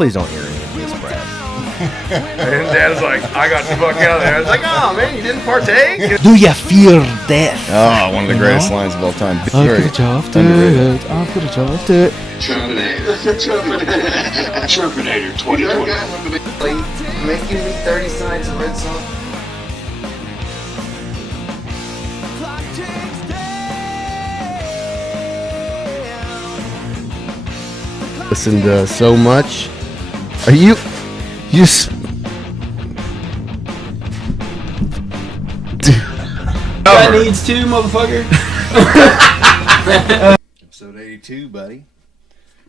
please don't hear any of this, Brad. And Dad's like, I got the fuck out of there. I was like, oh man, you didn't partake? Do you fear death? Oh, one of the greatest lines of all time. I've got a job to it. I've got a job to it. Trumpinator 2020. Making me 30 sides of red sauce. Listened to so much. Are you That needs two, motherfucker. Episode 82, buddy.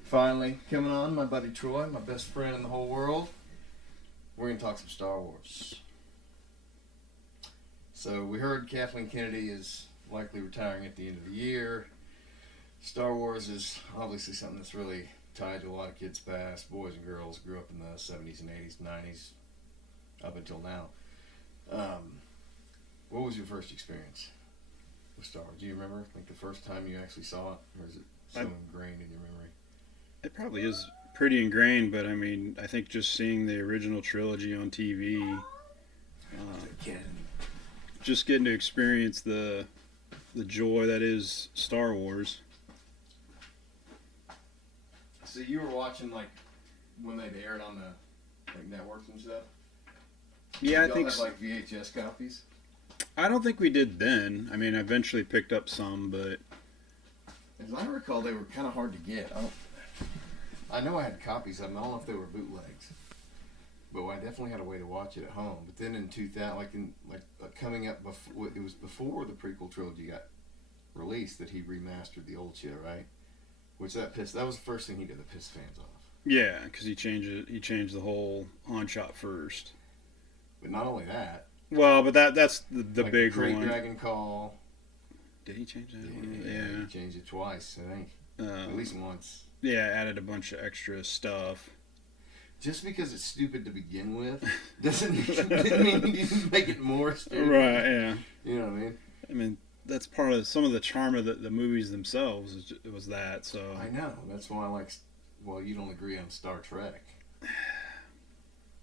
Finally coming on, my buddy Troy, my best friend in the whole world. We're going to talk some Star Wars. So we heard Kathleen Kennedy is likely retiring at the end of the year. Star Wars is obviously something that's really tied to a lot of kids' past. Boys and girls grew up in the 70s and 80s, 90s, up until now. What was your first experience with Star Wars? Do you remember, like, the first time you actually saw it? Or is it so ingrained in your memory? It probably is pretty ingrained, but I mean, I think just seeing the original trilogy on TV, just getting to experience the joy that is Star Wars. So you were watching, like, when they'd aired on the networks and stuff? Yeah, Did I think y'all have, like, VHS copies? I don't think we did then. I mean, I eventually picked up some, but As I recall, they were kind of hard to get. I know I had copies of them. I don't know if they were bootlegs, but I definitely had a way to watch it at home. But then in 2000, coming up before, it was before the prequel trilogy got released that he remastered the old shit, right? Which that was the first thing he did that pissed fans off. yeah, because he changed the whole on-shot first. But not only that. Well, but that's the like big Great one. Dragon Call. Did he change that? Yeah, he changed it twice, I think. At least once. Yeah, added a bunch of extra stuff. Just because it's stupid to begin with doesn't mean you can make it more stupid. Right, yeah. You know what I mean? I mean, that's part of some of the charm of the movies themselves. It was that. So I know. That's why I like. Well, you don't agree on Star Trek.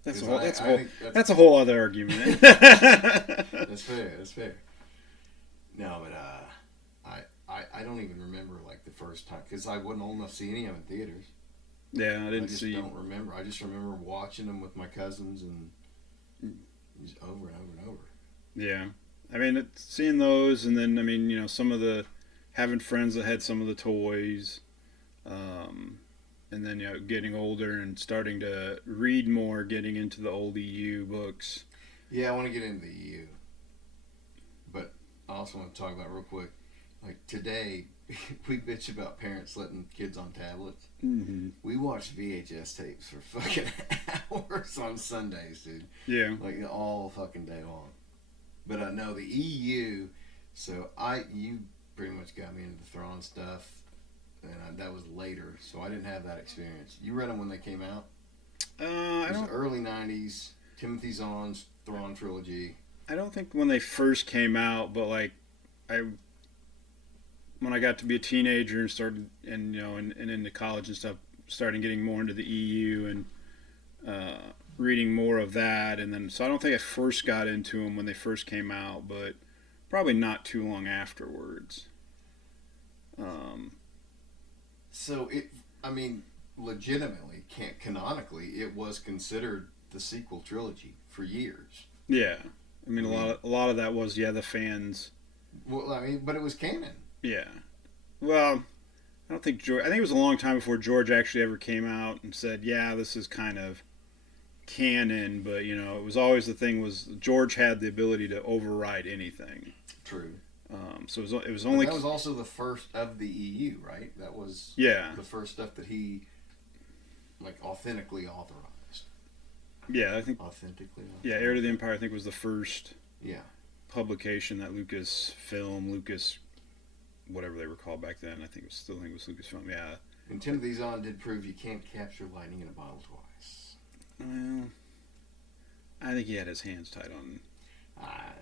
That's that's a whole other argument. That's fair. No, but I don't even remember like the first time because I wasn't old enough to see any of them in theaters. Yeah, I don't remember. I just remember watching them with my cousins and just over and over and over. Yeah, I mean, seeing those, and then I mean, some of having friends that had some of the toys, and then getting older and starting to read more, getting into the old EU books. Yeah, I want to get into the EU, but I also want to talk about real quick. Like today, we bitch about parents letting kids on tablets. Mm-hmm. We watch VHS tapes for fucking hours on Sundays, dude. Yeah. Like all fucking day long. But I know the EU, so you pretty much got me into the Thrawn stuff, and that was later, so I didn't have that experience. You read them when they came out? I don't. Early 90s, Timothy Zahn's Thrawn trilogy. I don't think when they first came out, but like when I got to be a teenager and started, and into college and stuff, starting getting more into the EU and reading more of that, and then so I don't think I first got into them when they first came out, but probably not too long afterwards. So legitimately, canonically, it was considered the sequel trilogy for years. Yeah, I mean a lot of that was the fans. Well, I mean, but it was canon. Yeah. Well, I don't think George. I think it was a long time before George actually ever came out and said, "Yeah, this is kind of canon." But it was always the thing was George had the ability to override anything. True. So it was only. But that was also the first of the EU, right? That was the first stuff that he authentically authorized. Yeah, I think authentically. Yeah, Heir to the Empire I think was the first. Yeah. Publication that Lucas whatever they were called back then. I think it was Lucasfilm. Yeah. And Timothy Zahn did prove you can't capture lightning in a bottle twice. Well, I think he had his hands tied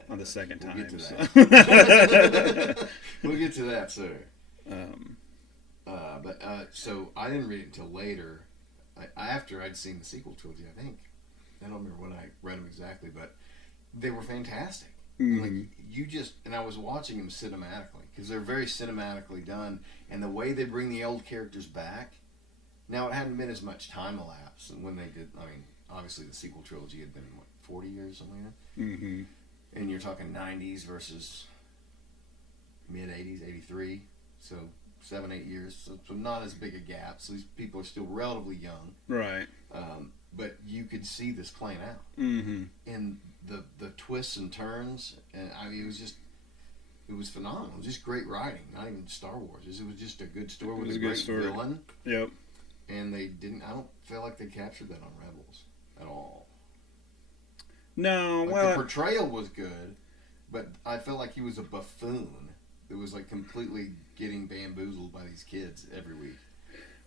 on the second time. Get to that. We'll get to that, sir. So I didn't read it until later. after I'd seen the sequel trilogy, I think. I don't remember when I read them exactly, but they were fantastic. Like and I was watching them cinematically because they're very cinematically done, and the way they bring the old characters back. Now it hadn't been as much time elapsed when they did. I mean, obviously the sequel trilogy had been 40 years something like that. Mm-hmm. And you're talking 90s versus mid 80s, 83, so 7-8 years, so not as big a gap. So these people are still relatively young, right? But you could see this playing out, and the twists and turns, and I mean it was phenomenal. Just great writing, not even Star Wars. It was just a good story with a great villain. Yep. And they didn't. I don't feel like they captured that on Rebels at all. No, the portrayal was good, but I felt like he was a buffoon that was like completely getting bamboozled by these kids every week.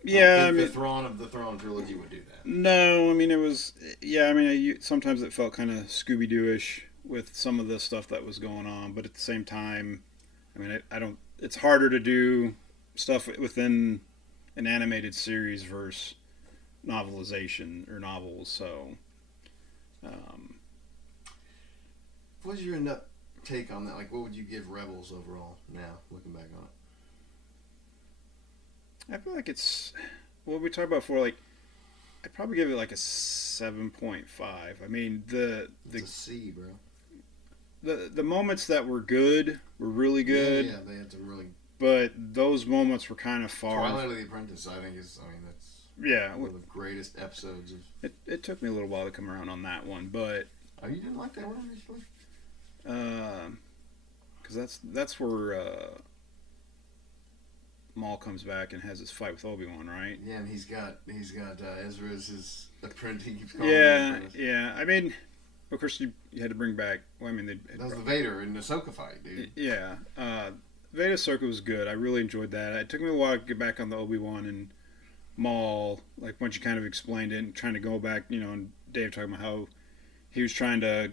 Yeah, I mean, the Thrawn trilogy would do that. No, I mean it was. Yeah, I mean sometimes it felt kind of Scooby-Doo-ish with some of the stuff that was going on, but at the same time, I mean I don't. It's harder to do stuff within an animated series versus novelization or novels. So, what's your take on that? Like, what would you give Rebels overall now, looking back on it? I feel like it's what we talked about before. Like, I'd probably give it like a 7.5. I mean, It's a C, bro. The moments that were good were really good. Yeah, they had some really. But those moments were kind of far. Twilight of the Apprentice, I think, that's one of the greatest episodes of. It took me a little while to come around on that one, but. Oh, you didn't like that one initially? Because that's where Maul comes back and has his fight with Obi-Wan, right? Yeah, and he's got Ezra as his apprentice. He keeps calling him apprentice. Yeah. I mean, of course you had to bring back. Well, I mean, that was the Vader and Ahsoka fight, dude. Yeah. Vader Ahsoka was good. I really enjoyed that. It took me a while to get back on the Obi-Wan and Maul. Like once you kind of explained it and trying to go back, and Dave talking about how he was trying to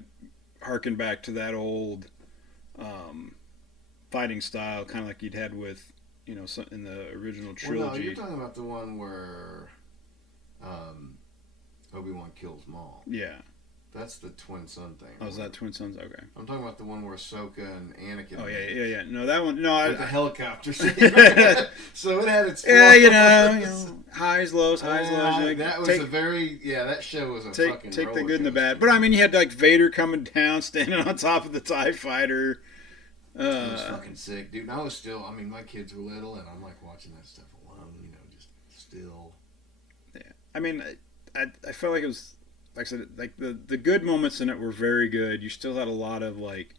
harken back to that old fighting style, kind of like he'd had with, in the original trilogy. Well, no, you're talking about the one where Obi-Wan kills Maul. Yeah. That's the twin son thing. Oh, is that twin sons? Okay. I'm talking about the one where Ahsoka and Anakin. Oh yeah. No, that one. No, with the helicopter. So it had its. Yeah, highs, lows. That was that show was a fucking. Take the good and the bad, but I mean, you had like Vader coming down, standing on top of the TIE fighter. It was fucking sick, dude. And I was still. I mean, my kids were little, and I'm like watching that stuff alone. Just still. Yeah, I mean, I felt like it was. Like I said, like the good moments in it were very good. You still had a lot of like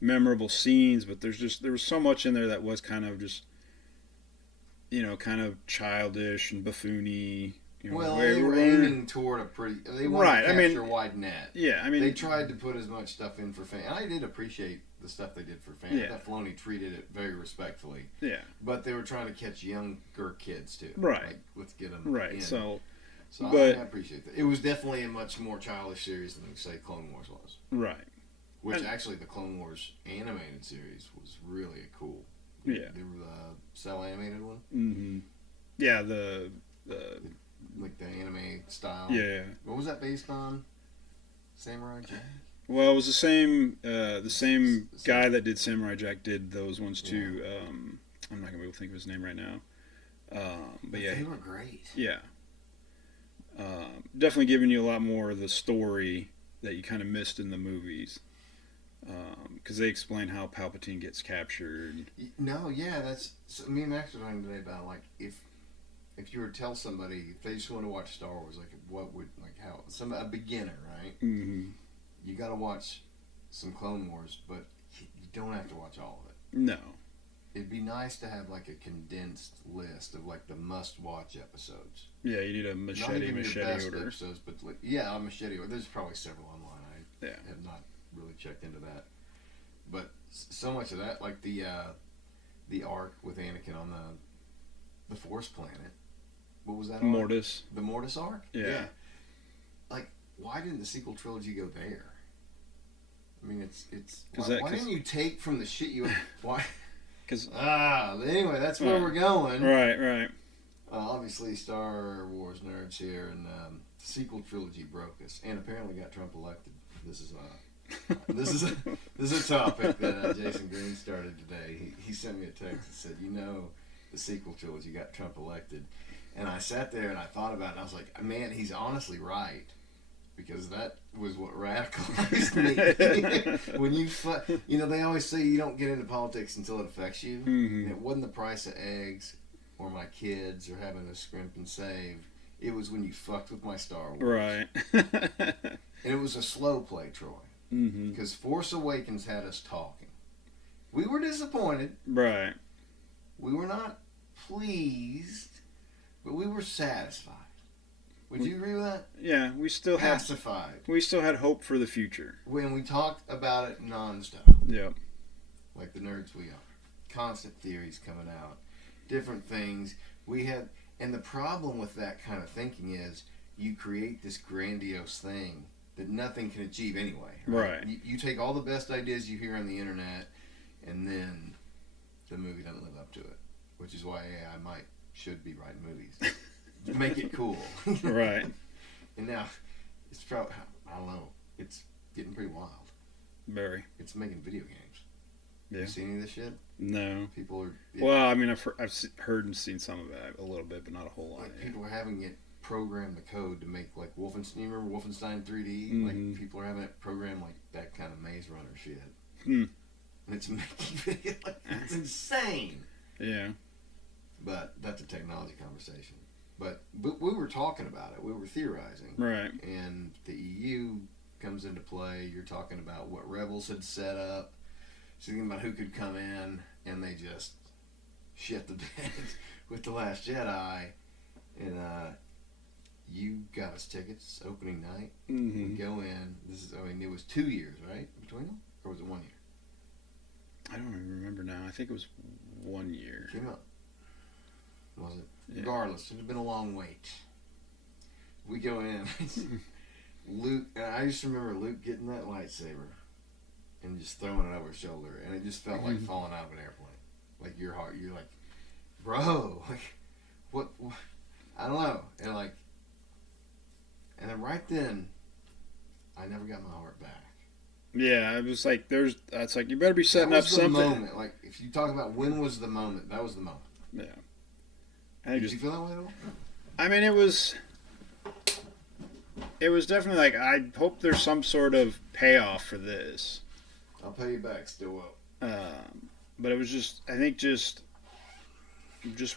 memorable scenes, but there was so much in there that was kind of just kind of childish and buffoony. Well, they were aiming toward a pretty. They wanted to capture a wide net. Yeah, I mean they tried to put as much stuff in for fans. And I did appreciate the stuff they did for fans. Yeah. That Filoni treated it very respectfully. Yeah, but they were trying to catch younger kids too. Right, like, let's get them right. in. So I appreciate that. It was definitely a much more childish series than, say, Clone Wars was. Right. Which, actually, the Clone Wars animated series was really cool. Yeah. The cell animated one? Mm-hmm. Yeah, the like the anime style? Yeah. What was that based on? Samurai Jack? Well, it was the same guy that did Samurai Jack did those ones too. I'm not going to be able to think of his name right now. But yeah. They were great. Yeah. Definitely giving you a lot more of the story that you kind of missed in the movies, because they explain how Palpatine gets captured. No, yeah, that's me and Max were talking today about like if you were to tell somebody if they just want to watch Star Wars, like what would a beginner, right? Mm-hmm. You got to watch some Clone Wars, but you don't have to watch all of it. No. It'd be nice to have like a condensed list of like the must-watch episodes. Yeah, you need a machete Not even your best order. episodes, but like, a machete order. There's probably several online. I Yeah. have not really checked into that, but so much of that, like the arc with Anakin on the Force planet. What was that? Arc? Mortis. The Mortis arc. Yeah. Like, why didn't the sequel trilogy go there? I mean, it's why didn't you take from the shit you why? Because anyway, that's where we're going. Right. Obviously, Star Wars nerds here, and the sequel trilogy broke us, and apparently got Trump elected. This is this is a topic that Jason Green started today. He sent me a text that said, the sequel trilogy got Trump elected, and I sat there and I thought about it, and I was like, man, he's honestly right. Because that was what radicalized me. When they always say you don't get into politics until it affects you. Mm-hmm. And it wasn't the price of eggs or my kids or having to scrimp and save. It was when you fucked with my Star Wars. Right. And it was a slow play, Troy. Mm-hmm. Because Force Awakens had us talking. We were disappointed. Right. We were not pleased, but we were satisfied. Would you agree with that? Yeah, we still pacified. We still had hope for the future. When we talked about it nonstop. Yep. Like the nerds we are. Constant theories coming out. Different things. And the problem with that kind of thinking is you create this grandiose thing that nothing can achieve anyway. Right. You take all the best ideas you hear on the internet, and then the movie doesn't live up to it. Which is why AI should be writing movies. Make it cool. Right. And now, it's probably, I don't know, it's getting pretty wild. Very. It's making video games. Yeah. You seen any of this shit? No. People are... Well, I mean, I've heard and seen some of it a little bit, but not a whole lot. Like, people are having it program the code to make, like, Wolfenstein. You remember Wolfenstein 3D? Mm-hmm. Like, people are having it program like that kind of Maze Runner shit. Hmm. And it's making video... It's insane. Yeah. But that's a technology conversation. But we were talking about it. We were theorizing. Right. And the EU comes into play. You're talking about what Rebels had set up. Thinking about who could come in. And they just shit the bed with The Last Jedi. And you got us tickets opening night. Mm-hmm. We go in. It was 2 years, right? Between them? Or was it 1 year? I don't even remember now. I think it was 1 year. Came up. Was it? Yeah. Regardless, it had been a long wait. We go in. Luke, and I just remember Luke getting that lightsaber and just throwing it over his shoulder, and it just felt like falling out of an airplane. Like your heart, you're like, bro, like, what? I don't know, and then right then, I never got my heart back. Yeah, it was like that's like you better be setting that up was the something. Moment. Like if you talk about when was the moment, that was the moment. Yeah. Did you feel that way at all? I mean, it was definitely like, I hope there's some sort of payoff for this. I'll pay you back, still will. But it was just, I think just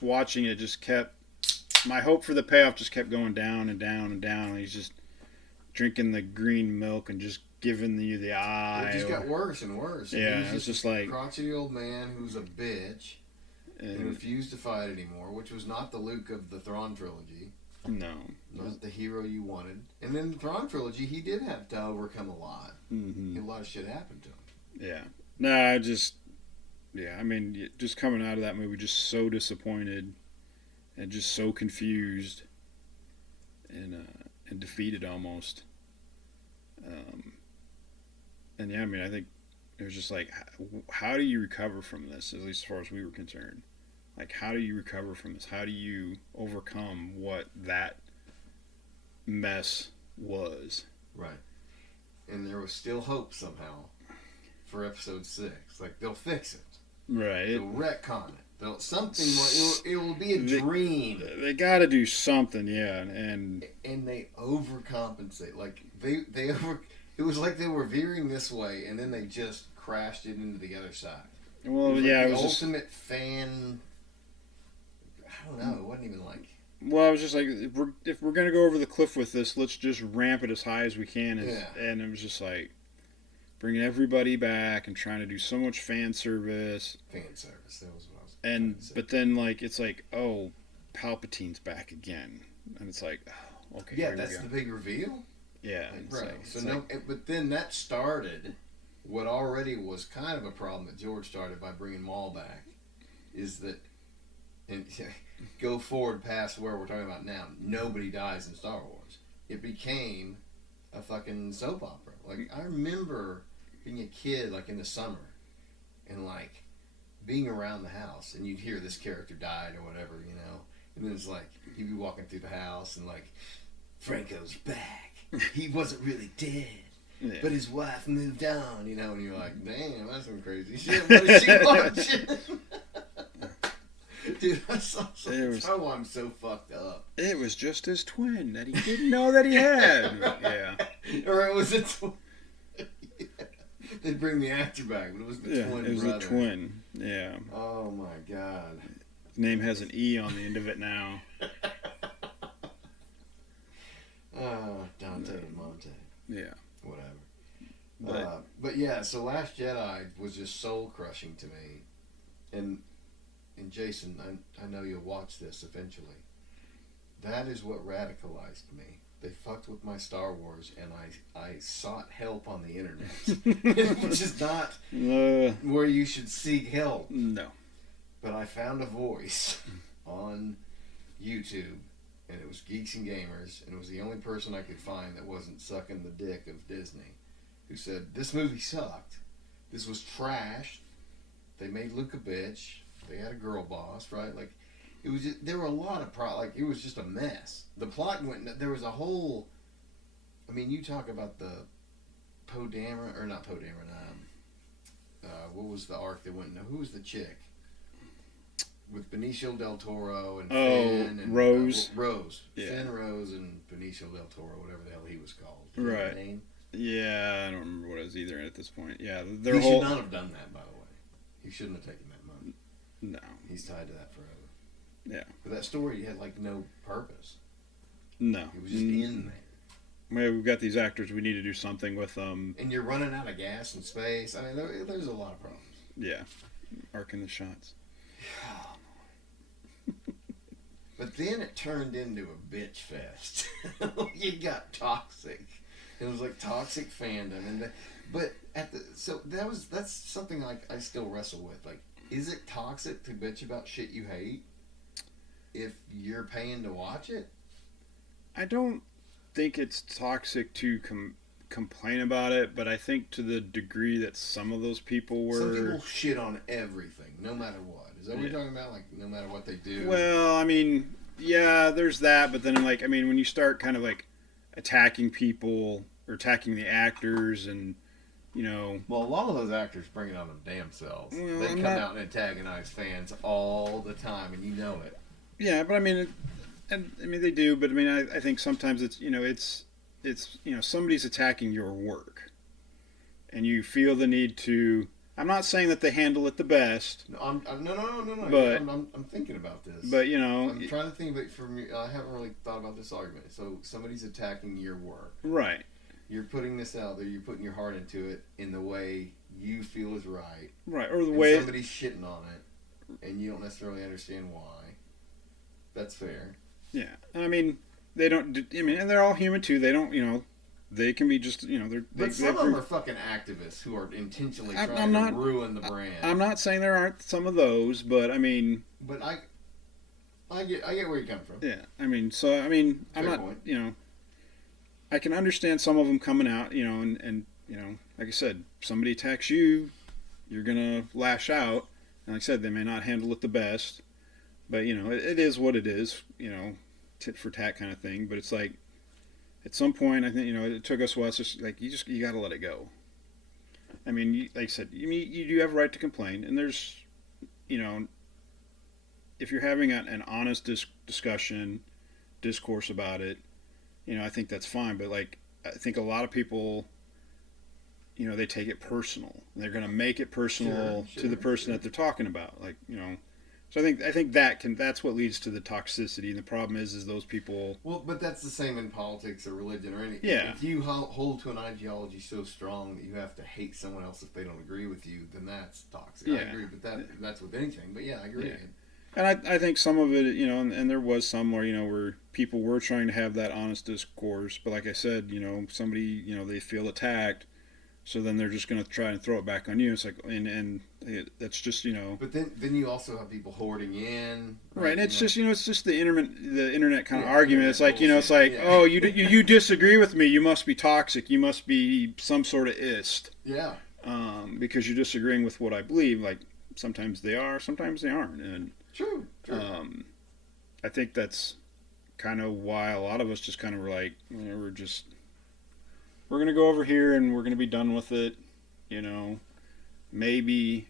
watching it just kept, my hope for the payoff just kept going down and down and down. And he's just drinking the green milk and just giving you the eye. It just got worse and worse. Yeah, it was just like crotchety old man who's a bitch. And refused to fight anymore, which was not the Luke of the Thrawn trilogy. No. Not the hero you wanted. And then the Thrawn trilogy, he did have to overcome a lot. Mm-hmm. A lot of shit happened to him. Yeah. No, I mean, just coming out of that movie, just so disappointed and just so confused and defeated almost. And yeah, I mean, I think it was just like, how do you recover from this, at least as far as we were concerned? Like, how do you recover from this? How do you overcome what that mess was? Right. And there was still hope somehow for episode 6. Like, they'll fix it. Right. They'll retcon it. It will be a dream. They got to do something, yeah. And they overcompensate. Like, it was like they were veering this way, and then they just crashed it into the other side. Well, it was ultimate fan. I don't know. It wasn't even like. Well, I was just like, if we're gonna go over the cliff with this, let's just ramp it as high as we can. And it was just like bringing everybody back and trying to do so much fan service. Fan service. That was what I was. But then it's like, oh, Palpatine's back again, and it's like, oh, okay. Yeah, that's the big reveal. Yeah. But then that started what already was kind of a problem that George started by bringing Maul back, is that, and go forward past where we're talking about now, nobody dies in Star Wars. It became a fucking soap opera. Like, I remember being a kid, like, in the summer, and, like, being around the house, and you'd hear this character died or whatever, And then it's like he'd be walking through the house and like, Franco's back. He wasn't really dead. Yeah. But his wife moved on, you know, and you're like, damn, that's some crazy shit. What is she watching? Dude, that's how I'm so fucked up. It was just his twin that he didn't know that he had. Yeah. Or it was a twin. Yeah. They'd bring the actor back, but it was the twin brother. It was the twin. Yeah. Oh, my God. His name has an E on the end of it now. Dante and Monte. Yeah. Whatever. But yeah, so Last Jedi was just soul crushing to me, and Jason, I know you'll watch this eventually. That is what radicalized me. They fucked with my Star Wars, and I sought help on the internet, which is not where you should seek help. No. But I found a voice on YouTube. And it was Geeks and Gamers, and it was the only person I could find that wasn't sucking the dick of Disney, who said, this movie sucked. This was trash. They made Luke a bitch. They had a girl boss, right? Like, it was just, there were a lot of like, it was just a mess. The plot went, there was a whole, I mean, you talk about the Poe Dameron, or not Poe Dameron, what was the arc that went, who was the chick? With Benicio del Toro and Finn and Rose. Rose. Yeah. Finn, Rose, and Benicio del Toro, whatever the hell he was called. Right. Name? Yeah, I don't remember what it was either at this point. Yeah, He should not have done that, by the way. He shouldn't have taken that money. No. He's tied to that forever. Yeah. But that story had like no purpose. No. It was just in there. Well, we've got these actors. We need to do something with them. And you're running out of gas and space. I mean, there's a lot of problems. Yeah. Arcing the shots. But then it turned into a bitch fest. You got toxic. It was like toxic fandom, and that's something like I still wrestle with. Like, is it toxic to bitch about shit you hate if you're paying to watch it? I don't think it's toxic to complain about it, but I think to the degree that some of those people were. Some people shit on everything, no matter what. Is that what you're talking about? Like, no matter what they do? Well, I mean, yeah, there's that, but then, like, I mean, when you start kind of, like, attacking people or attacking the actors and, you know... Well, a lot of those actors bring it on them damn selves. Well, they come out and antagonize fans all the time, and you know it. Yeah, but I mean, they do, but I mean, I think sometimes it's, you know, it's, you know, somebody's attacking your work, and you feel the need to... I'm not saying that they handle it the best. No, no. But, I'm thinking about this. But, you know... I'm trying to think of it from... I haven't really thought about this argument. So, somebody's attacking your work. Right. You're putting this out there. You're putting your heart into it in the way you feel is right. Right, or the way... somebody's shitting on it, and you don't necessarily understand why. That's fair. Yeah. I mean, they don't... I mean, and they're all human, too. They don't, you know... They can be just, you know, But some of them are fucking activists who are intentionally trying to ruin the brand. I'm not saying there aren't some of those, but I mean... But I get where you're coming from. Yeah, I mean, so, I mean, I'm not, you know... I can understand some of them coming out, you know, and you know, like I said, somebody attacks you, you're gonna lash out. And like I said, they may not handle it the best, but, you know, it is what it is, you know, tit for tat kind of thing. But it's like, at some point, I think, you know, it took us a while. It's just like, you got to let it go. I mean, like I said, you do have a right to complain, and there's, you know, if you're having an honest discourse about it, you know, I think that's fine. But like, I think a lot of people, you know, they take it personal. They're going to make it personal to the person that they're talking about. Like, you know. So I think that's what leads to the toxicity, and the problem is those people. Well, but that's the same in politics or religion or anything. Yeah. If you hold to an ideology so strong that you have to hate someone else if they don't agree with you, then that's toxic. Yeah. I agree, but that's with anything. But yeah, I agree. Yeah. And I think some of it, you know, and there was some where, you know, where people were trying to have that honest discourse, but like I said, you know, somebody, you know, they feel attacked, so then they're just going to try and throw it back on you. It's like, and that's just, you know. But then you also have people hoarding in. Right, and it's just, you know, it's just the internet kind of Yeah, argument. It's like, you know, it's like, oh, you disagree with me, you must be toxic, you must be some sort of ist. Yeah. Because you're disagreeing with what I believe. Like, sometimes they are, sometimes they aren't. And True. I think that's kind of why a lot of us just kind of were like, we're gonna go over here and we're gonna be done with it. Maybe,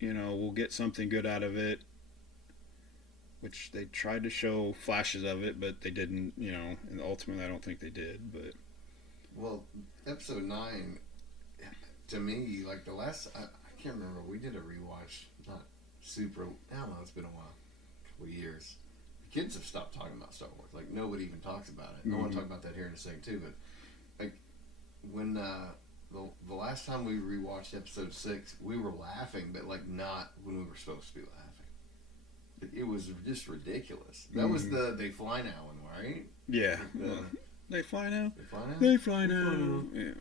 we'll get something good out of it. Which they tried to show flashes of it, but they didn't. And ultimately, I don't think they did. But well, episode 9, to me, like the last, I can't remember. We did a rewatch, not super. I don't know. It's been a while, a couple of years. The kids have stopped talking about Star Wars. Like nobody even talks about it. I want to talk about that here in a second too. But like when the last time we rewatched episode 6, we were laughing, but like not when we were supposed to be laughing. It was just ridiculous. That was the They Fly Now one, right? Yeah. They fly now. They fly now. They fly now. Yeah.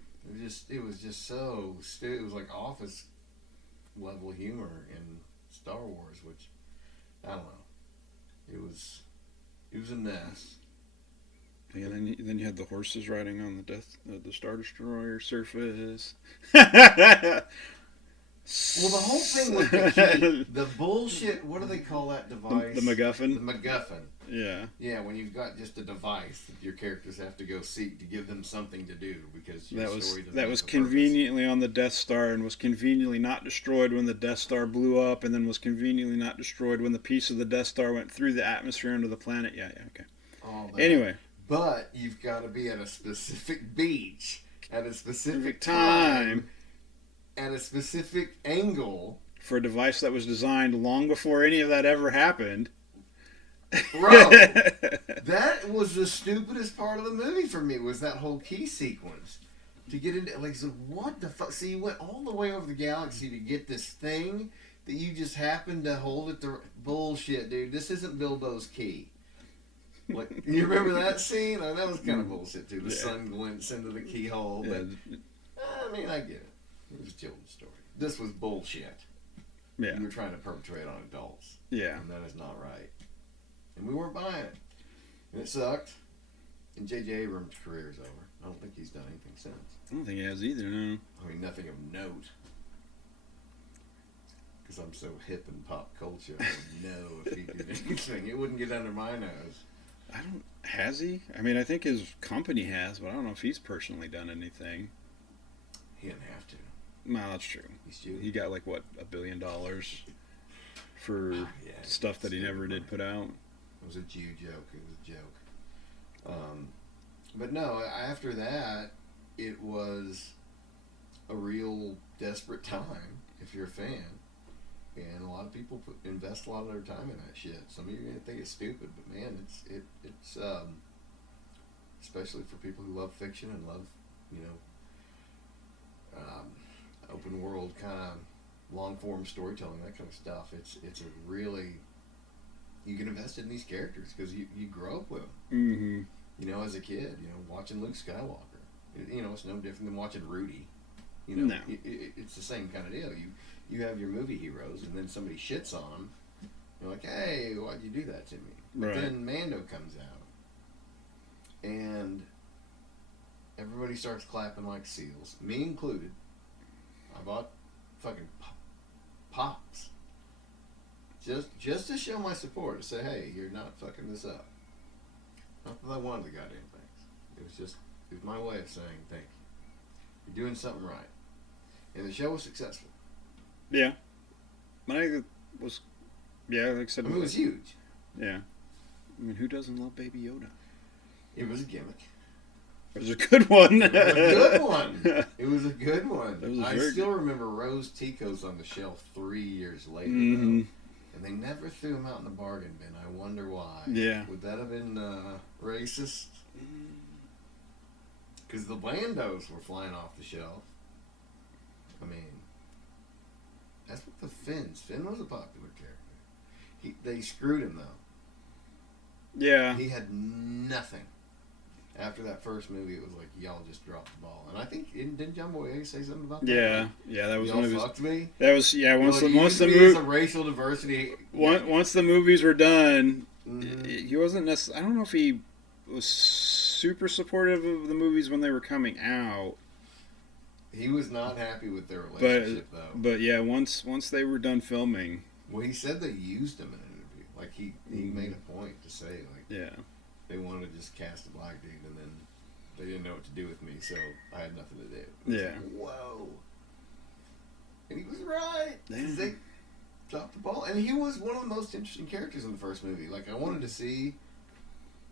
It was just so stupid. It was like Office level humor in Star Wars, which I don't know. It was a mess. Yeah, then you had the horses riding on the Star Destroyer surface. Well, the whole thing with the key, the bullshit. What do they call that device? The MacGuffin. The MacGuffin. Yeah. Yeah, when you've got just a device that your characters have to go seek to give them something to do because your story doesn't that was have a conveniently on the Death Star and was conveniently not destroyed when the Death Star blew up, and then was conveniently not destroyed when the piece of the Death Star went through the atmosphere into the planet. Yeah, okay. All that. Anyway. But you've got to be at a specific beach at a specific time. At a specific angle for a device that was designed long before any of that ever happened. Bro, that was the stupidest part of the movie for me, was that whole key sequence. To get into, like, so what the fuck? So you went all the way over the galaxy to get this thing that you just happened to hold at the... Bullshit, dude. This isn't Bilbo's key. Like, you remember that scene? That was kind of bullshit, too. The sun glints into the keyhole. But, I mean, I get it. It was a children's story. This was bullshit. Yeah. You were trying to perpetrate on adults. Yeah. And that is not right. And we weren't buying it. And it sucked. And J.J. Abrams' career is over. I don't think he's done anything since. I don't think he has either, no. I mean, nothing of note. Because I'm so hip in pop culture, I don't know if he did anything. It wouldn't get under my nose. Has he? I mean, I think his company has, but I don't know if he's personally done anything. He didn't have to. No, that's true. He got like what, $1 billion for stuff that he never did put out. It was a Jew joke. It was a joke. But no, after that, it was a real desperate time if you're a fan, and a lot of people invest a lot of their time in that shit. Some of you are gonna think it's stupid, but man, it's especially for people who love fiction and love, open world kind of long form storytelling, that kind of stuff. It's a really, you can invest in these characters because you grow up with them. Mm-hmm. As a kid, watching Luke Skywalker. It's no different than watching Rudy. No. It's the same kind of deal. You have your movie heroes, and then somebody shits on them. You're like, hey, why'd you do that to me? But right. Then Mando comes out, and everybody starts clapping like seals, me included. I bought fucking pops. Just to show my support, to say, hey, you're not fucking this up. Not that I wanted the goddamn things. It was my way of saying thank you. You're doing something right. And the show was successful. Yeah. I think it was, like I said. It was huge. Yeah. I mean, who doesn't love Baby Yoda? It was a gimmick. It was a good one. It was a good one. It was a good one. I still remember Rose Tico's on the shelf 3 years later, mm-hmm. though. And they never threw them out in the bargain bin. I wonder why. Yeah. Would that have been racist? Because the Landos were flying off the shelf. I mean, that's what the Finns. Finn was a popular character. They screwed him, though. Yeah. He had nothing. After that first movie, it was like, y'all just dropped the ball. And I think, didn't John Boyega say something about that? Yeah, that was y'all one of his... fucked me? That was, once the movie... racial diversity... Once the movies were done, mm-hmm. He wasn't necessarily... I don't know if he was super supportive of the movies when they were coming out. He was not happy with their relationship, though. But yeah, once they were done filming... Well, he said they used him in an interview. Like he made a point to say like Yeah. they wanted to just cast a black dude, and then they didn't know what to do with me, so I had nothing to do. It was Yeah. like, whoa. And he was right. 'Cause they dropped the ball, and he was one of the most interesting characters in the first movie. Like I wanted to see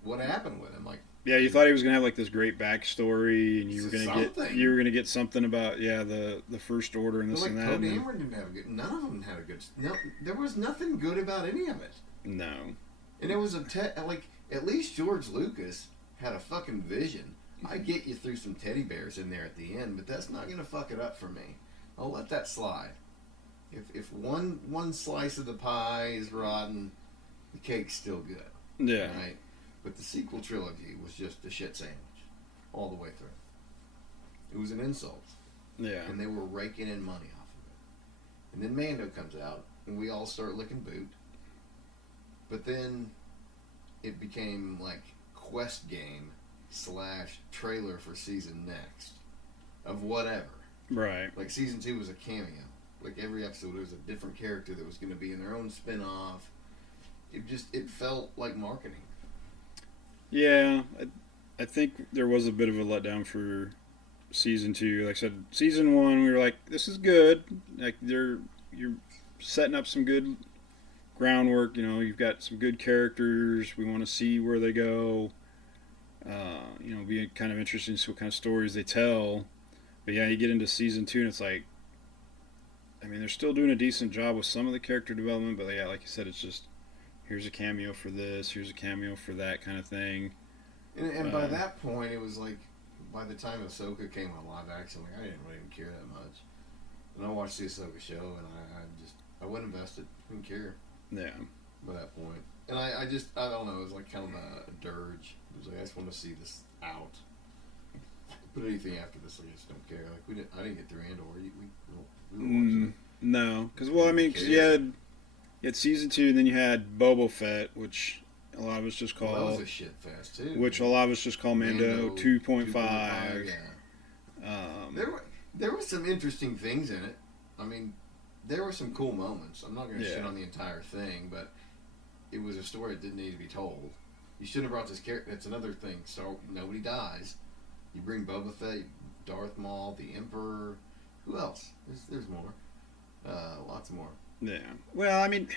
what happened with him. Like Yeah, you thought he was gonna have like this great backstory, and you were gonna Something. get something about the First Order and but this like and that. Poe And then, Dameron didn't have a good. None of them had a good. No, there was nothing good about any of it. no. And it was like at least George Lucas had a fucking vision. I get you threw some teddy bears in there at the end, but that's not gonna fuck it up for me. I'll let that slide. If one slice of the pie is rotten, the cake's still good. Yeah. Right? But the sequel trilogy was just a shit sandwich all the way through. It was an insult. Yeah. And they were raking in money off of it. And then Mando comes out, and we all start licking boot. But then it became like quest game / trailer for season next of whatever. Right. Like season 2 was a cameo. Like every episode, there was a different character that was going to be in their own spin-off. It felt like marketing. Yeah, I think there was a bit of a letdown for season 2. Like I said, season 1 we were like, this is good. Like you're setting up some good groundwork. You know, you've got some good characters. We want to see where they go. Be kind of interesting to see what kind of stories they tell. But yeah, you get into season 2 and it's like, I mean, they're still doing a decent job with some of the character development, but yeah, like you said, it's just here's a cameo for this, here's a cameo for that kind of thing. And by that point, it was like, by the time Ahsoka came on live action, like I didn't really even care that much. And I watched the Ahsoka show, and I wasn't invested, didn't care. Yeah. By that point, and I don't know, it was like kind of a dirge. It was like I just want to see this out. But anything after this, I just don't care. Like I didn't get through Andor. We were watching it. No, because you had season 2, and then you had Boba Fett, which a lot of us just call. Well, that was a shit fest too. Which a lot of us just call Mando 2.5. Yeah. There were some interesting things in it. I mean, there were some cool moments. I'm not going to shit on the entire thing, but it was a story that didn't need to be told. You shouldn't have brought this character. That's another thing. So nobody dies. You bring Boba Fett, Darth Maul, the Emperor. Who else? There's more. Lots more. Yeah. Well, I mean,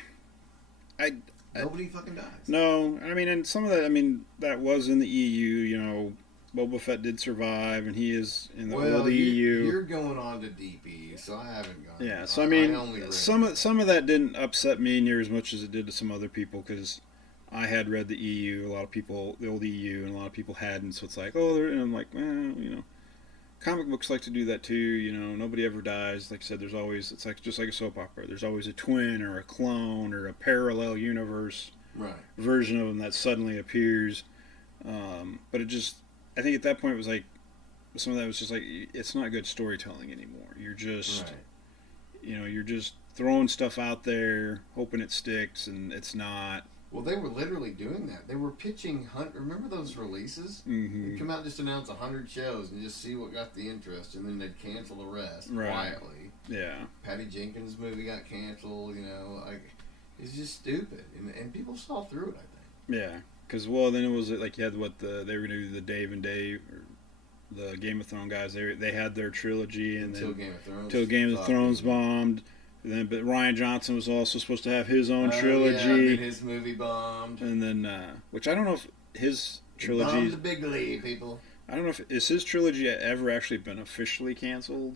nobody fucking dies. No, I mean, and some of that. I mean, that was in the EU. You know, Boba Fett did survive, and he is in the old EU. You're going on to deep EU, so I haven't gone. Yeah. So I mean, some of that didn't upset me near as much as it did to some other people because I had read the EU. A lot of people, the old EU, and a lot of people hadn't. So it's like, and I'm like, well, you know. Comic books like to do that too, you know. Nobody ever dies. Like I said, it's like just like a soap opera. There's always a twin or a clone or a parallel universe version of them that suddenly appears. But I think at that point it was like some of that was just like it's not good storytelling anymore. You're just, you're just throwing stuff out there, hoping it sticks, and it's not. Well, they were literally doing that. They were pitching. Remember those releases? Mm-hmm. They'd come out and just announce 100 shows and just see what got the interest, and then they'd cancel the rest quietly. Yeah. Patty Jenkins' movie got canceled. You know, like it's just stupid, and people saw through it. I think. Yeah, because then it was like you had they were gonna do the Dave and Dave, or the Game of Thrones guys. They had their trilogy, and until Game of Thrones bombed. But Ryan Johnson was also supposed to have his own trilogy. Yeah, and then his movie bombed. And then, which I don't know if his trilogy... Bombed the big league, people. I don't know if... Is his trilogy ever actually been officially canceled?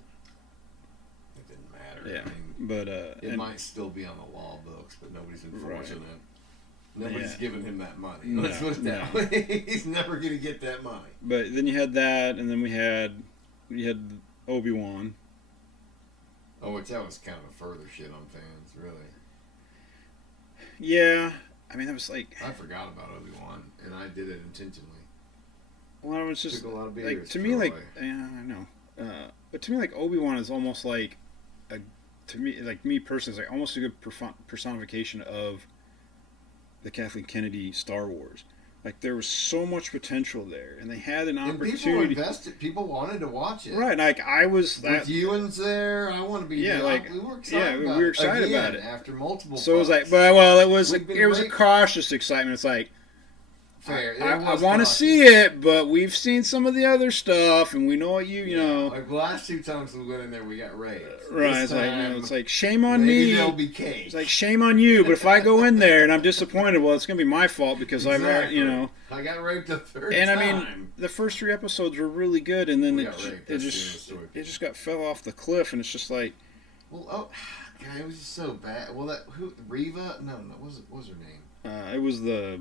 It didn't matter. Yeah, I mean, but... it might still be on the law books, but nobody's enforcing it. Nobody's giving him that money. Let's put it that way. He's never going to get that money. But then you had that, and then we had Obi-Wan. Oh, which that was kind of a further shit on fans, really. Yeah, I mean, that was like... I forgot about Obi-Wan, and I did it intentionally. Well, it was just... Took a lot of beers, like, to me, like... Yeah, I know. But to me, like, Obi-Wan is almost like... me personally, it's like almost a good personification of the Kathleen Kennedy Star Wars. Like there was so much potential there, and they had an And people opportunity. invested. People wanted to watch it. Right, like I was. With Ewan's there, I want to be. Yeah, there. like we were excited. About we were excited Again, about it after multiple. So it was like, fucks. well, it was We've been a cautious excitement. It's like. Fair. I want to see it, but we've seen some of the other stuff, and we know what you know. Like the last 2 times we went in there, we got raped. Right, This time, it's like shame on maybe me. there'll be cake. It's like shame on you. But if I go in there and I'm disappointed, well, it's gonna be my fault because Exactly. I've, I got raped a third And time. I mean, the first 3 episodes were really good, and then We it got raped. it That's the just end of the it just got fell off the cliff, and it's just like. Well, God, it was just so bad. Well, Reva? No, what was her name? It was the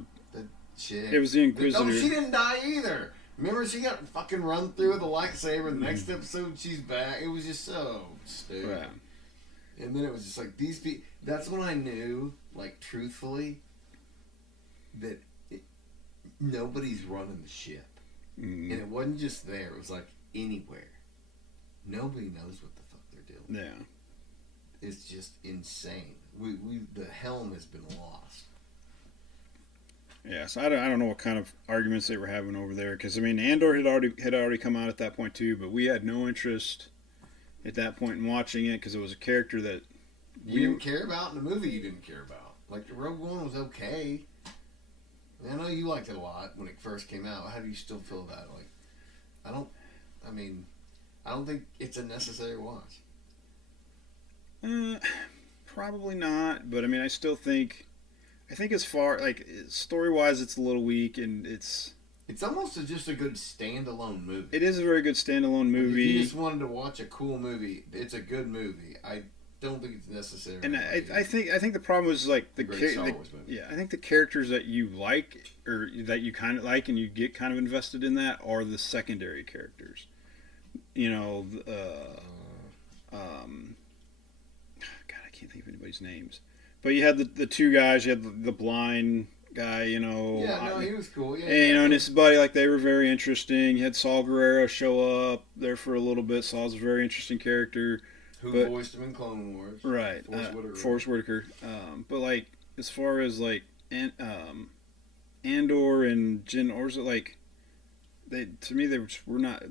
chick. It was the Inquisitor. No, she didn't die either. Remember, she got fucking run through with a lightsaber. The next episode, she's back. It was just so stupid. Yeah. And then it was just like these people. That's when I knew, like, truthfully, that nobody's running the ship, and it wasn't just there. It was like anywhere. Nobody knows what the fuck they're doing. Yeah. It's just insane. The helm has been lost. Yeah, so I don't know what kind of arguments they were having over there, because I mean Andor had already come out at that point too, but we had no interest at that point in watching it because it was a character that you didn't care about in the movie. You didn't care about. Like Rogue One was okay. I know you liked it a lot when it first came out. How do you still feel about it? Like, I don't think it's a necessary watch. Probably not, but I mean I still think. I think as far, like, story-wise, it's a little weak, and it's almost just a good standalone movie. It is a very good standalone movie. If you just wanted to watch a cool movie, it's a good movie. I don't think it's necessary. And I think the problem was, like, I think the characters that you like, or that you kind of like, and you get kind of invested in that, are the secondary characters. You know, God, I can't think of anybody's names. But you had the 2 guys. You had the blind guy, you know. Yeah, no, he was cool. Yeah, and, you know, and his buddy, like, they were very interesting. You had Saul Guerrero show up there for a little bit. Saul's a very interesting character. Who voiced him in Clone Wars. Right. Forrest Whitaker. But, like, as far as, like, Andor and Jyn Erso, like, to me, they were not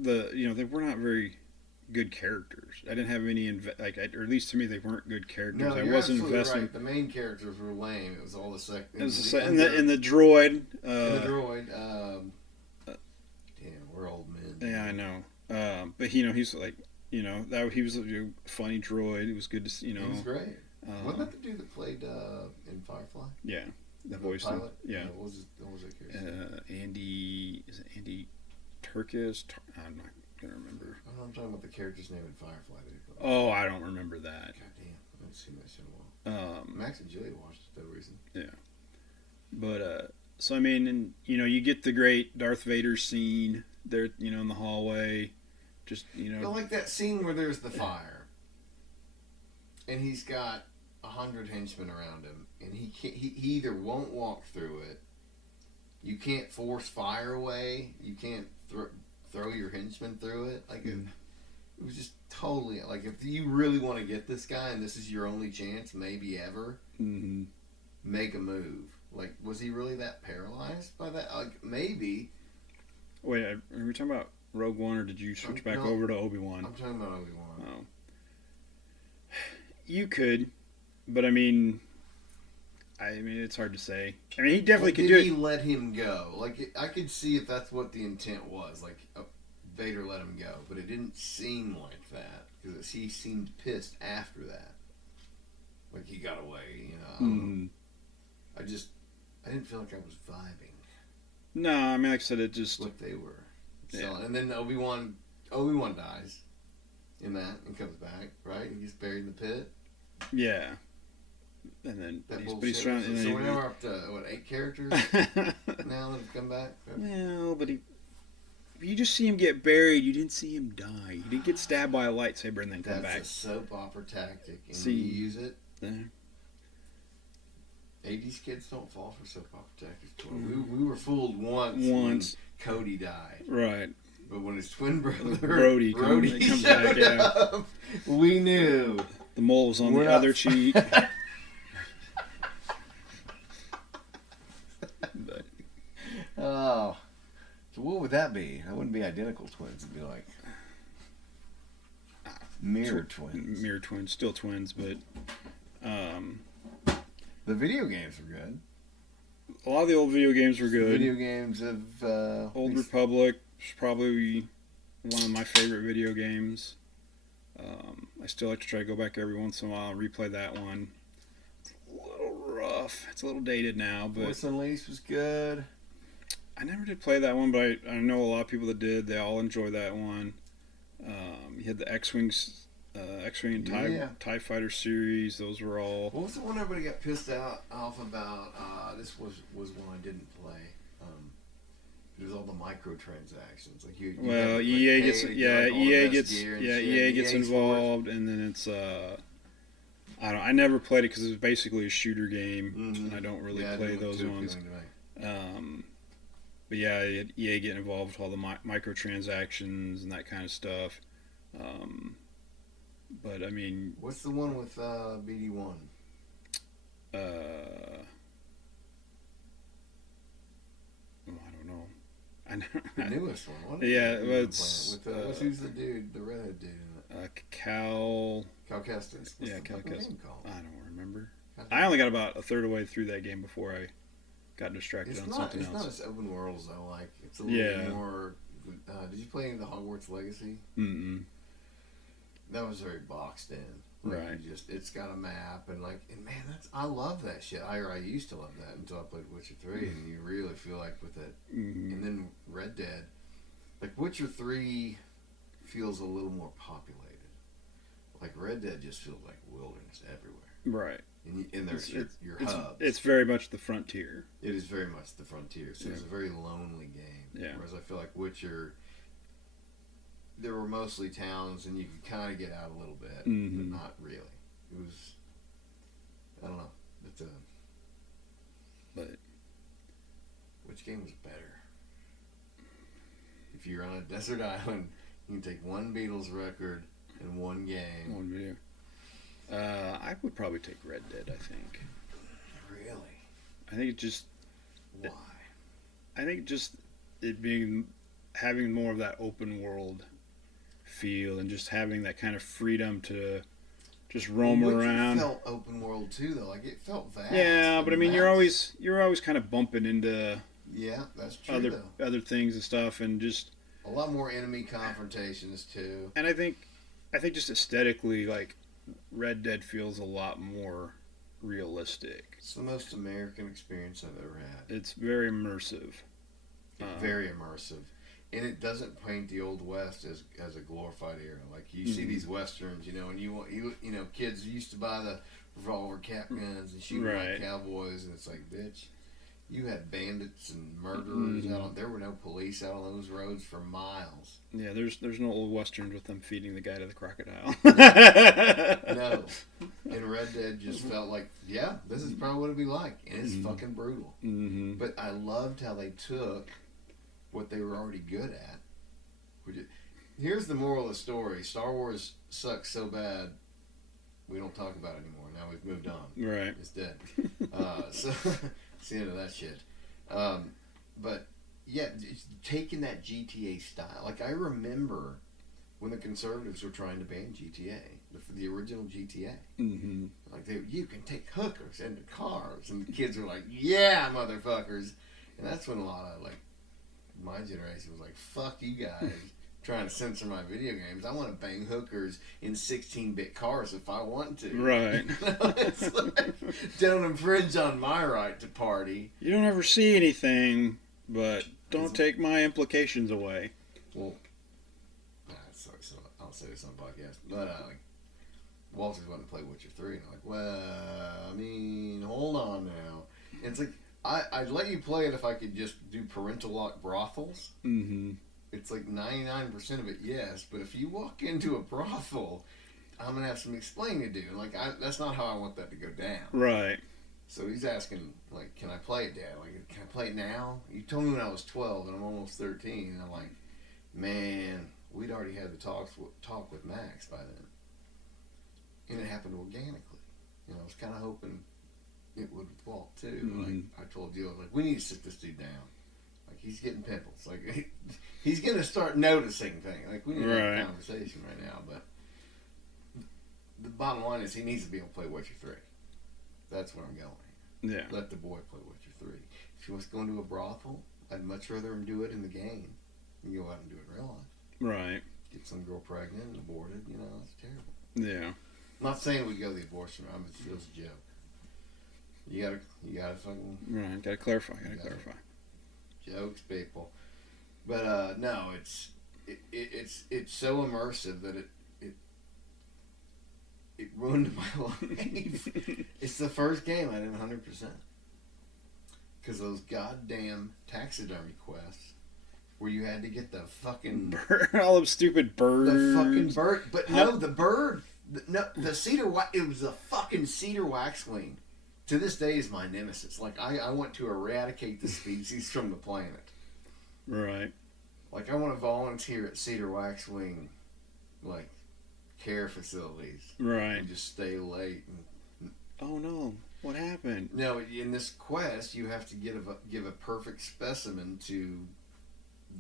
very good characters. I didn't have any or at least to me they weren't good characters. No, I you're wasn't absolutely invested. Right. The main characters were lame. It was all the second. And the droid. Damn, we're old men. Yeah, I know. But you know, he's like, you know, that he was a funny droid. It was good to see. You know, he was great. Wasn't that the dude that played in Firefly? Yeah, the voice. Pilot. Yeah. What was it? Andy. Is it Andy Turkis? I'm not gonna remember. I'm talking about the character's name in Firefly. Oh, I don't remember that. God damn, I haven't seen that shit in a while. Max and Julia watched it though recently. Yeah, but so I mean, and you know, you get the great Darth Vader scene there, you know, in the hallway. Just, you know, I like that scene where there's the fire, and he's got 100 henchmen around him, and he either won't walk through it. You can't force fire away. You can't throw your henchmen through it. Like it was just totally like, if you really want to get this guy and this is your only chance, maybe ever, make a move. Like, was he really that paralyzed by that? Like, maybe. Wait, are we talking about Rogue One, or did you switch back over to Obi-Wan? I'm talking about Obi-Wan. Oh. You could, but I mean, it's hard to say. I mean, he definitely could do it. Did he let him go? Like, I could see if that's what the intent was. Like, Vader let him go, but it didn't seem like that because he seemed pissed after that. Like he got away, you know. I didn't feel like I was vibing. No, I mean, like I said, it just what they were. Yeah. And then Obi-Wan dies in that and comes back, right? He gets buried in the pit. Yeah. And then he's trying. So we're now up to 8 characters now that have come back. Well, but you just see him get buried. You didn't see him die. He didn't get stabbed by a lightsaber and then come back. That's a soap opera tactic, and see, you use it. Yeah. 80s kids don't fall for soap opera tactics. We were fooled once when Cody died. Right. But when his twin brother Brody comes back, yeah. We knew. The mole was on the other cheek. Oh that be? That wouldn't be identical twins. It'd be like mirror twins. Mirror twins, still twins, but The video games were good. a lot of the old video games were good. Video games of Old Republic was probably one of my favorite video games. I still like to try to go back every once in a while and replay that one. It's a little rough. It's a little dated now, but Force Unleashed was good. I never did play that one, but I know a lot of people that did. They all enjoy that one. You had the X-Wing and TIE Fighter series. Those were all... What was the one everybody got pissed off about? This was one I didn't play. It was all the microtransactions. Like EA gets involved, and then it's I never played it because it was basically a shooter game, and I don't really play those ones. But yeah, EA getting involved with all the microtransactions and that kind of stuff. But I mean, what's the one with BD1? I don't know. The newest one, wasn't it? Yeah, it's who's the dude, the redhead dude in it? Cal Kestis. Yeah, Cal Kestis. I don't remember. God. I only got about a third of the way through that game before I got distracted on something else. It's not as open world as I like. It's a little more. Did you play any of the Hogwarts Legacy? Mm-mm. That was very boxed in. Right. It's got a map and man, I love that shit. I used to love that until I played Witcher 3, and you really feel like with it. Mm-hmm. And then Red Dead, like Witcher 3, feels a little more populated. Like Red Dead just feels like wilderness everywhere. Right. And there's your hubs. It's very much the frontier. It is very much the frontier. So it's a very lonely game. Yeah. Whereas I feel like Witcher, there were mostly towns, and you could kind of get out a little bit, but not really. It was, I don't know. But which game was better? If you're on a desert island, you can take one Beatles record and one game. One video. I would probably take Red Dead, I think. Really? I think it just... Why? I think just it having more of that open world feel, and just having that kind of freedom to just roam around. It felt open world too, though. Like it felt vast. Yeah, but I mean, you're always kind of bumping into that's true. Other things and stuff, and just a lot more enemy confrontations too. And I think just aesthetically, like Red Dead feels a lot more realistic. It's the most American experience I've ever had. It's very immersive. Very immersive. And it doesn't paint the Old West as a glorified era. Like you see these westerns, and you kids used to buy the revolver cap guns and shoot like cowboys, and it's like, bitch, you had bandits and murderers out on. There were no police out on those roads for miles. Yeah, there's no old westerns with them feeding the guy to the crocodile. No, and Red Dead just felt like, this is probably what it'd be like, and it's fucking brutal. Mm-hmm. But I loved how they took what they were already good at. Here's the moral of the story: Star Wars sucks so bad we don't talk about it anymore. Now we've moved on. Right, it's dead. So it's the end of that shit. But yeah, taking that GTA style. Like I remember when the conservatives were trying to ban GTA, the original GTA. Mm-hmm. Like you can take hookers into cars, and the kids were like, "Yeah, motherfuckers," and that's when a lot of my generation was like, fuck you guys trying to censor my video games. I want to bang hookers in 16-bit cars if I want to. Right. It's like, don't infringe on my right to party. You don't ever see anything, but don't take my implications away. Well, sorry, so I'll say this on the podcast. But Walter's wanting to play Witcher 3, and I'm like, well, I mean, hold on now. And it's like, I'd let you play it if I could just do parental lock brothels. Mm-hmm. It's like 99% of it, yes. But if you walk into a brothel, I'm going to have some explaining to do. Like, that's not how I want that to go down. Right. So he's asking, like, can I play it, Dad? Like, can I play it now? You told me when I was 12, and I'm almost 13. And I'm like, man, we'd already had the talk with Max by then. And it happened organically. I was kind of hoping it would fall too. Mm-hmm. Like I told you, like we need to sit this dude down Like he's getting pimples. Like he's gonna start noticing things. Like we need to have a conversation right now, but the bottom line is he needs to be able to play Witcher 3. That's where I'm going. Yeah. Let the boy play Witcher 3. If he wants to go into a brothel, I'd much rather him do it in the game than go out and do it in real life. Right. Get some girl pregnant and aborted, it's terrible. Yeah. I'm not saying we go the abortion route, but it was a joke. You gotta fucking... Right, gotta clarify. Jokes, people. But, no, it's so immersive that it ruined my life. It's the first game I did 100%. Because those goddamn taxidermy quests where you had to get the fucking... all them stupid birds. The fucking bird. But no, the bird... No, the cedar wax... It was a fucking cedar waxwing. To this day is my nemesis. Like, I want to eradicate the species from the planet. Right. Like, I want to volunteer at cedar waxwing, like, care facilities. Right. And just stay late. Oh, no. What happened? No, in this quest, you have to give a perfect specimen to